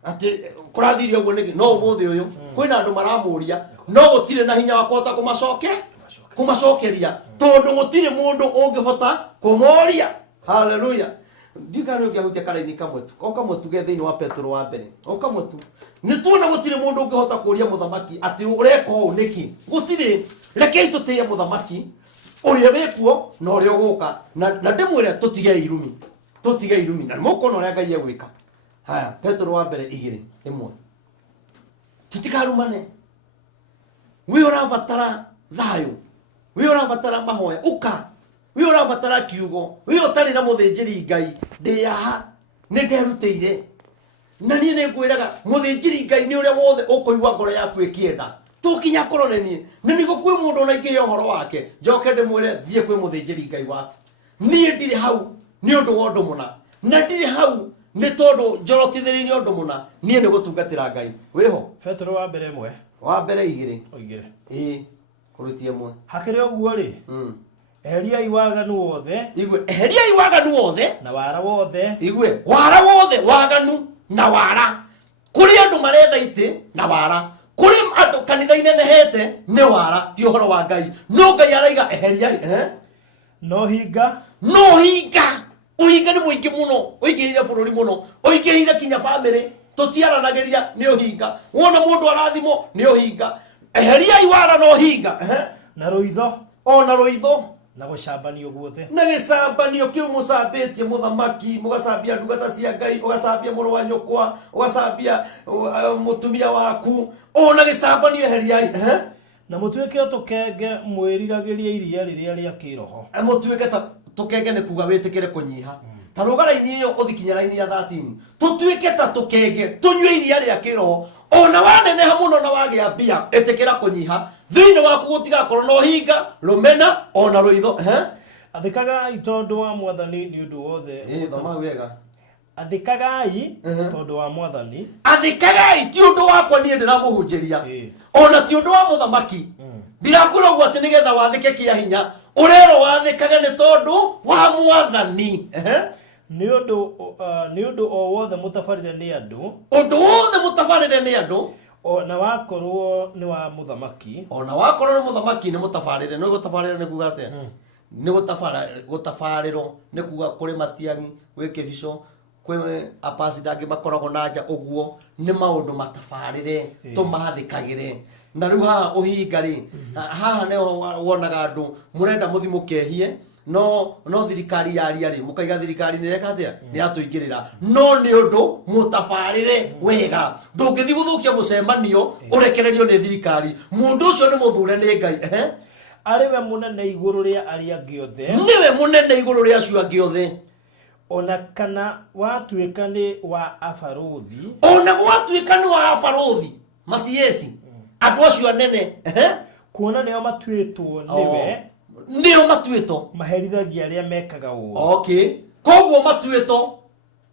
atĩ kũrathiria ũguo nĩkĩ. No ũmũthĩ ũyũ kwĩna andũ maramũũria, no gũtirĩ na hinya wa kũhota kũmacokeria, tondũ gũtirĩ mũndũ ũngĩhota kũmũũria. Haleluya. Ndika nĩ ũngĩahutia karaini kamwe tu, o kamwe tuge thĩinĩ wa Petro wa mbere, o kamwe tu. Nĩ tuona gũtirĩ mũndũ ũngĩhota kũũria mũthamaki atĩ ũreka ũũ nĩkĩ. Gũtirĩ. Rekei tũtĩye mũthamaki ũrĩa wĩkuo na ũrĩa ũgũka, na ndĩmwĩre tũtige irumi, na mũkona ũrĩa Ngai egwĩka. Haya, Petro wa mbere 2:1. tutikarumane we urabatara thayo we urabatara mahoya uka we urabatara kiugo we utari na muthinjiri ngai ndi aha ni nderutire na nie ne ngwiraga muthinjiri ngai ni uria wothe ukuigwa ngoro yaku ikienda tukinya koroneni ni nigo kwi mundu na ingi yohoro wake njoke ndimwire thie kwi muthinjiri ngai waku nie ndiri hau ni undu wa undu muna na ndiri hau ni tondu njorotithiririe undu muna nie ni gutungatira ngai wiho Petro wa mbere mwe wa mbere igiri kurutie mwe hakiri oguo ri eheria iwaganu wothe igwe eheria iwaganu wothe na wara wothe igwe wara wothe waganu na wara kuri andu maretha ite na wara kuri andu kanitha-ine nehete ni wara ti uhoro wa ngai no ngai araiga eheria no hinga uhinga ni muingi muno uingirire bururi muno uingirire kinya family tutiaranagiria ni uhinga wona mundu arathimo ni uhinga eheria iwara no hinga na ruitho ona ruitho na gucambanio guothe na gicambanio kiu mucambitie muthamaki mugacambia ndungata cia ngai mugacambia muru wa nyukwa ugacambia mutumia waku ona gicambanio eheriai na mutuike tukenge mwiriragiria iria riria ria kiroho mutuike ta tukenge ni kuga witikire kunyiha ta rugara-ini iyo uthikinya raini ya 13 tutuike ta tukenge tunywe iria ria kiroho ona waneneha muno na wagia mbia itikira kunyiha thini waku gutigakorwo no hinga rumena ona ruitho athikagai tondu wa mwathani ni undu wothe thoma wega athikagai tondu wa mwathani athikagai ti undu wakwa nie ndiramuhunjiria ona ti undu wa muthamaki ndirakwira uguo ati nigetha wathike kia hinya urero wathikaga ni tondu wa mwathani ni undu o wothe mutabarire ni andu undu wothe mutabarire ni andu ona wakorwo ni wa muthamaki ona wakorwo ni muthamaki ni mutabarire no gutabarire ni kuga atia ni gutabariro ni kuga kuri matiangi wike bico kwi apasidage makoragwo na nja uguo ni maundu matabarire tumathikagire na riu haha uhinga ri haha ne wonaga andu murenda muthimukehie no thirikari yaria ri mukaiga thirikari ni reka atia ni atuingirira no ni undu mutabarire wega ndungithi guthukia mucemanio urekererio ni thirikari mundu ucio ni muthure ni ngai ariwe munene iguru ria aria angi othe niwe munene iguru ria acio angi othe ona kana watuika ni wa abaruthi ona gwatuika ni wa abaruthi maciesi andu acio anene kuona nio matuitwo niwe nio matuito maherithagia aria mekaga uru koguo matuito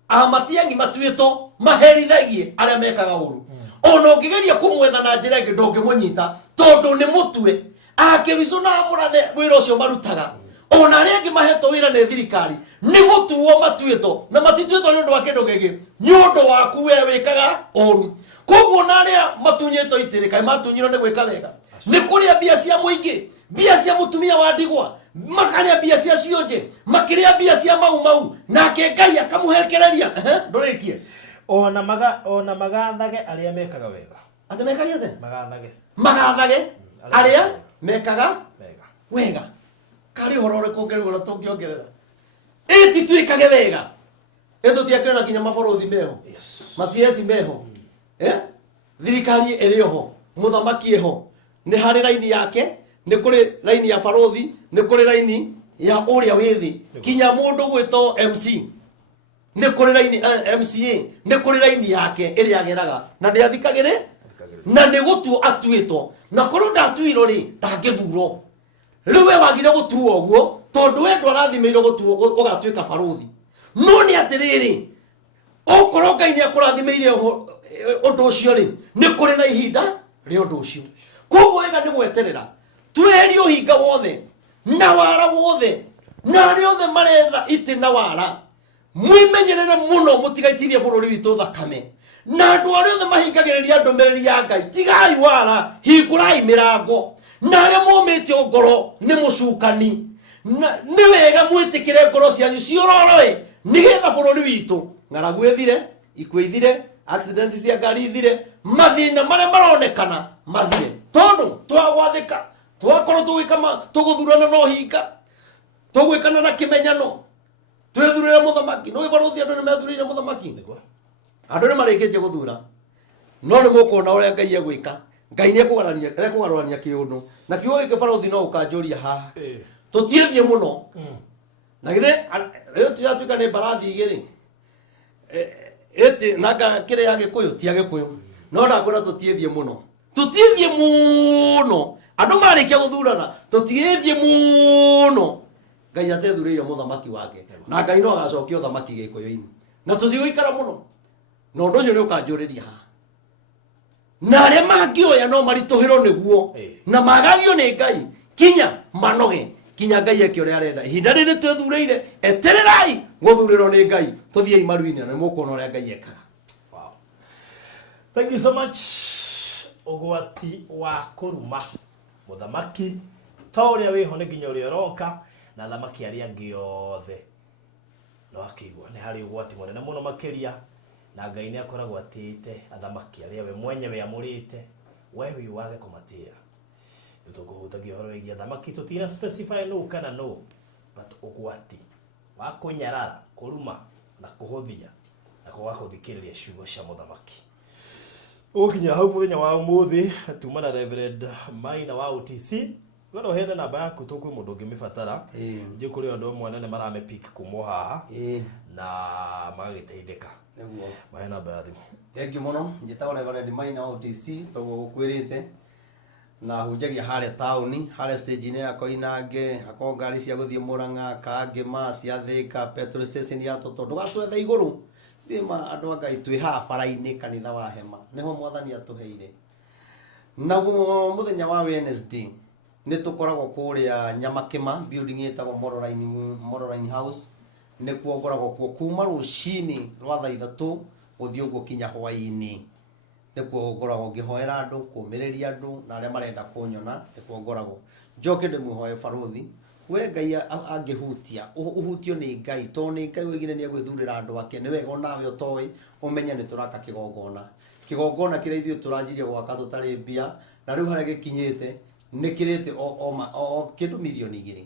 amatiangi matuito maherithagie aria mekaga uru ona ungigeria kumwetha na njira ingi ndungimunyita tondu ni mutwe akirizo na murathe wira ucio marutaga ona aria angi mahetwo wira ni thirikari ni gutuo matuito na matituito ni undu wa kindu gigi ni undu waku we wikaga uru koguo na aria matunyito itirika matunyiro ni gwika wega ni kuria bia cia muingi bia cia mutumia wa ndigwa makaria bia cia cionje makiria bia cia mau nake ngai akamuhekereria ndurikie ona magathage aria mekaga wega ate mekaga the magathage aria mekaga wega kari horore kuongererwo na tungiongerera eti tuikage wega eto tiakena kinya maboruthi meho maciesi meho thirikari erioho muthamaki eho ni hari raini yake ni kuri raini ya barothi ni kuri raini ya uria withi kinya mundu gwito MC ni kuri raini MCA ni kuri raini yake iri ageraga na ndi athikagire na ni gutu atuito na korwo ndatuiro ri ndangithuro riwe wagire gutuo oguo tondu we ndwarathimeiro gutuo ugatuika barothi no ni atiriri okorwo ngai ni akurathimeire undu ucio ri ni kuri na ihinda ri undu ucio koguo wega ni gweterera tweherie uhinga wothe na wara wothe na aria othe maretha iti na wara mwimenyerere muno mutigaitirie bururi witu thakame na andu aria othe mahingagiriria ndumiriri ya ngai tigai wara hingurai mirango na aria momitio ngoro ni mucukani ni wega mwitikire ngoro cianyu ciororoe nigetha bururi witu ng'aragu ithire ikuo ithire accident cia ngari ithire mathina maria maronekana mathire tondu twagwathika twakorwo tuguthurana no hinga tugwikana na kimenyano twithurire muthamaki no ibaruthi andu ni methurire muthamaki andu ni marikitie guthura no nä må kona å rä a ngai egwä ka ngai nä ekå garårania kä å ndå na kä å gä kä barothi no å kanjå ria haha tå tiethie må no na gä rä tuyatuä ka nä mbarathi igä rä nanga kä rä ya gä kå yå tia gä kå yå no ndakwä ra tå tiethie må no andå marä kia gå thurana tå tiethie må no ngai atethurä ire må thamaki wake na ngai no agacokia å thamaki gä kå yå-inä na tå tigå ikara må no na å ndå å cio nä å kanjå rä ria haha na arä a mangä oya no maritå hä rwo nä guo na magagio nä ngai kinya manoge kinya ngai eke å rä a arenda ihinda rä rä twä thurä ire eterä rai gå thurä rwo nä ngai tå thiei maru-inä na nä må kuona å rä a ngai ekaga. Thank you so much. Ugwati wa kuruma muthamaki ta uria wiho ni nginya uria roka na thamaki aria angi othe no akigwa ni hari ugwati munene muno makiria na ngai ni akoragwo atite athamaki aria we mwenyewe amurite wewe wage kumatia tukuhutagia horo wigia thamaki tutina specify no kana no but ugwati wa kunyarara kuruma na kuhuthia na kwa kuthikiriria ciugo cia muthamaki ukinya hau muthenya wa umuthi tuma na Reverend Maina wa OTC gono hende namba yaku tukwi mundu ngimibatara nje kuri andu mwana ne marame pick kumo haha na magagiteithika niguo mahe namba ya thimu. Thank you muno njitagwo Reverend Maina wa OTC togo gukwirite na hunjagia hare tauni hare stage ya Koinange ako ngari cia guthie Murang'a Kangema cia Thika petrol station ya toto ndugatwetha iguru thima andu ngai twi ha bara-ini kanitha wa hema niho mwathani atuheire naguo muthenya wa Wednesday ni tukoragwo kuria Nyamakima building etagwo Moroline House ni kuo ngoragwo kuo kuma rucini rwa thaa 3 guthii uguo kinya hwaini ni kuo ngoragwo ngihoera andu kumiriria andu na aria marenda kunyona ni kuo ngoragwo njoke ndimuhoe barothi we ngai angihutia uhutio ni ngai to ni ngai wigire ni agwithurira andu ake ni wega nawe utoi umenya ni turaka kigongona kira ithio turanjirie gwaka tutari mbia na riu haria gikinyite ni kirite o kindu milioni 2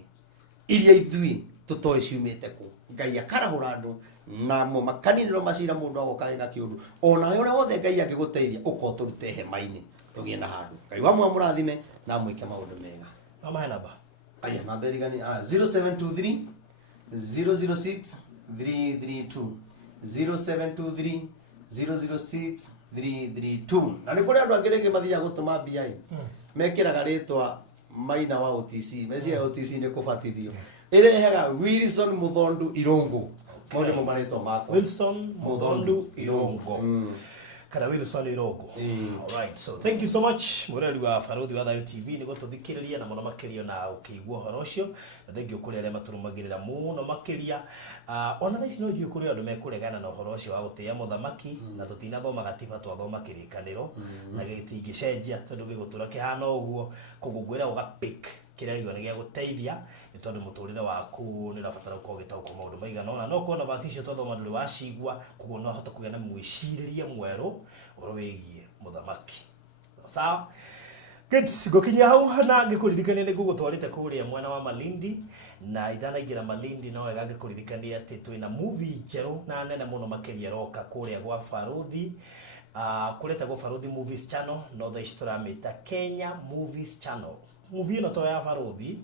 iria ithui tutoi ciumite ku ngai akarahura andu na mo makaniro macira mundu agokaga kiundu ona we wothe ngai angiguteithia ukoturute hema-ini tugie na handu ngai wa murathime na mwike maundu mega mama namba aya namba rigani 0723 006 332 0723 006 332 na ni kuri andu angirege mathia gutuma mbia mekiraga ritwa Maina wa OTC meci OTC ni kubatithio irehaga Wilson Muthondu Irungu maundu mo maritwa makwa Wilson Muthondu Irungu kana Wilson Irungu. All right, so thank you so much mureri wa Barothi wa Thayo TV ni gututhikiriria na muno makiria na ukigwa horo ucio na thank you kuri aria maturumagirira muno makiria ona thaici no njuĩ kuri andu mekuregana na horo ucio wa gutia muthamaki na tutina thoma gatiba twathoma kirikaniro na gitingicenjia tondu gigutura kihana uguo kugungwira ugapick kiria igwa ni gia guteithia ni tondu muturire waku ni rabatara uko gitauko maundu maigana ona no kuona basi icio twathoma nduri wacigwa kuguo no hota kugia na mwiciriria mweru orowegie muthamaki sawa good gokinya hau na ngikuririkania ni gugutwarite kuria mwena wa Malindi na itanaingira Malindi no wega ngikuririkania ati twina movie njeru na nene muno makiria roka kuria gwa Barothi kureta gwa Barothi Movies Channel no tha istoramita Kenya Movies Channel movie no to ya Barothi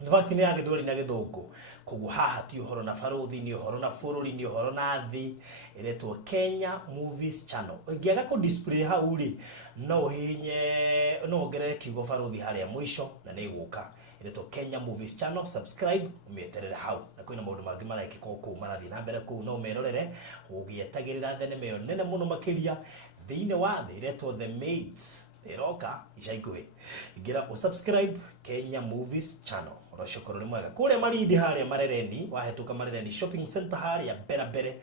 in fact ni agithori na githungu kugu haha ti uhoro na Barothi ni uhoro na bururi ni uhoro na thi iretwo Kenya Movies Channel ngiaga ku display hau ri no hinye no ngerere kiugo Barothi haria mwisho na ni guka iretwo Kenya Movies Channel subscribe umeterere hau na kwina maundu mangi maraikika ku marathi na mbere ku no merorere ugietagirira thenema yo nene muno makiria thiine wa thi iretwo The Maids iroka icaikuhi ingira usubscribe Kenya Movies Channel urashukuru ni mwega kule Malindi haria marereni wahetuka marereni shopping center haria bere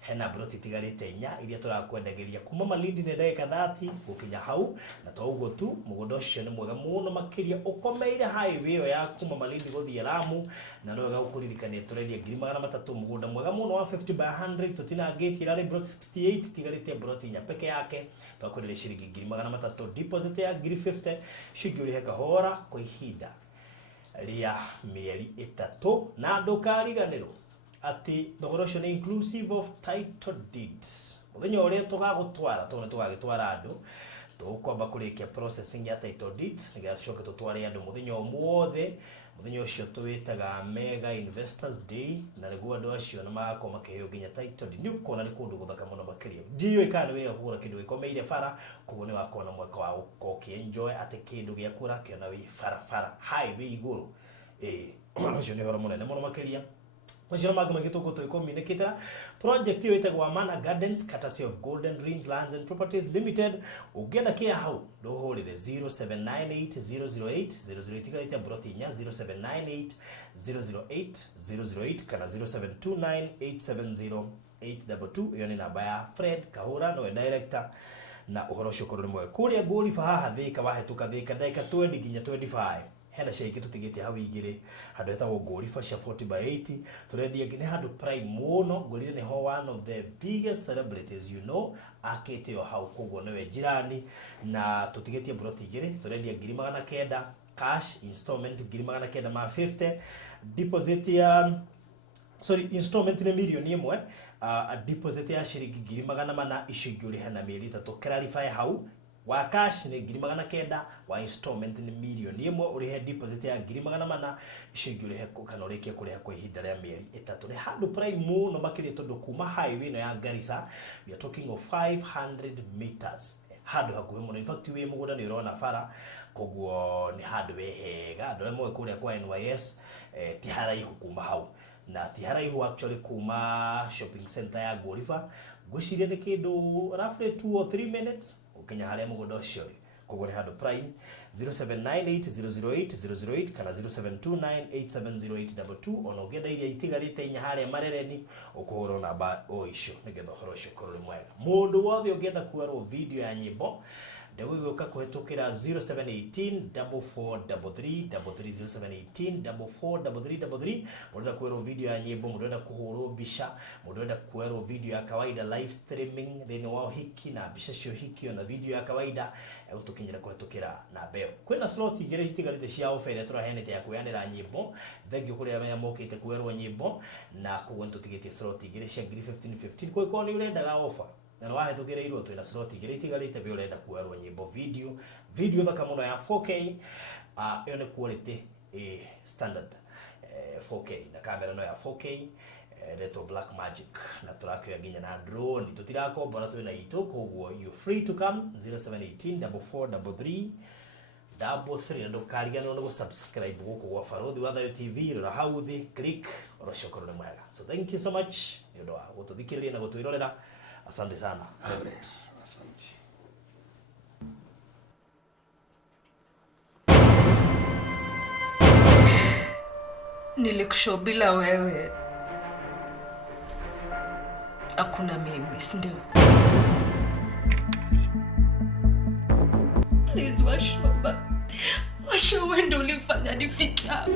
hena broti tigarite nya iria turakwendageria kuma Malindi ne ndagika 30 gukinya hau na to ugo tu mugondo ucio ni mwega muno makiria ukomeire highway yo ya kuma Malindi guthie Lamu na no wega gukuririkania turendia 300 mugunda mwega muno wa 50 by 100 tutina gate irari brot 68 tigarite broti nya peke yake twakurire shiringi 300 deposit ya 50 shiguri heka hora kwa ihinda ria mieri 3 na ndukariganirwo ati thogora ucio ni inclusive of title deeds muthenya uria tugagutwara tone tugagitwara andu tukwamba kurikia processing ya title deeds niga tucoke tutware andu muthenya omwothe muthenya ucio tuwitaga mega investors day na niguo andu acio na magako makiheo ginya title deed ni ukona ni kundu guthaka muno makiria ndiyo ikana wira kugura kindu gikomeire bara kugo ni wakona mweka wa ukoki enjoy ate kindu giakura kiona wi fara highway iguru ucio ni horo munene muno makiria Mashiro magama kitoko to communicate project hiyo itagwa Mana Gardens courtesy of Golden Dreams Lands and Properties Limited ugenda kia hau do holire 0798008008 kalita brotinya 0798008008 kana 0729870822 hiyo ni namba ya Fred Kahura no director na uhoro shukuru mwe kuria goli fa haha thika wahetuka thika daika 20 ginya 25 hena sheki tutigite hawi igire hado eta goli fa 40/80 turedia gine hado prime muno golire ni ho one of the biggest celebrities akete yo hau kugwo newe jirani na tutigetie broti igire turedia ngiri 900 cash installment ngiri 900 ma 50 deposit ya installment ni milioni imwe a deposit ya shiringi ngiri 400 ishiguri hana mieri 3 clarify hau wa cash ni ngiri 900 wa installment ni milioni imwe urihe deposit ya ngiri 400 ishiguri heko kana urekia kuriha kwa ihinda rĩa mieri 3 ni handu prime muno makiri tondu kuma highway no ya Garissa we are talking of 500 meters handu hakuhe muno in fact we mugoda ni urona bara kogwo ni handu wehega ndore mwe kuria kwa NYS ti haraihu kuma hau na ti haraihu actually kuma shopping center ya Golifa gwiciria ni kindu roughly 2 or 3 minutes ukenya haria mugoda ucio kogwo ni handu prime 0798008008 kana 0729870822 ona ugenda iria itigarite inya haria marereni ukuhoro namba o icio nigetha horo icio korore mwega mundu wothe ungenda kuerwo video ya nyimbo ndewe gyoka kuhetukira 0718443333 mundu kuerwo video ya nyimbo mundu kuhurwo bisha mundu kuerwo video ya kawaida live streaming then wao hiki na bisha cio hiki na video ya kawaida gutukinyira kuhetukira na beo kwina slot igire itigarite cia offer turahenete ya kuyanira nyimbo thengio kuri ya mokite kuerwo nyimbo na kugwentu tigite slot igire cia 15 kwa iko ni urendaga offer na wahetukira irwo twina slot igire itigarite be urenda kuerwo nyimbo video thaka muno ya 4K iyo ni quality standard 4K na camera no ya 4K Retro Black Magic na turakyo ya ginya na drone tutirako bora twina ito kogwo you free to come 0718443333 ndo karigano no subscribe guko gwa Farodhi wa Thayo TV rora hauthi click oroshokoro ni mwega so thank you so much yodo gututhikiriria na gutwirorera asante sana asante Nilikushow bila wewe hakuna mimi, si ndio? Please washa wewe ndio ulifanya nifike hapa.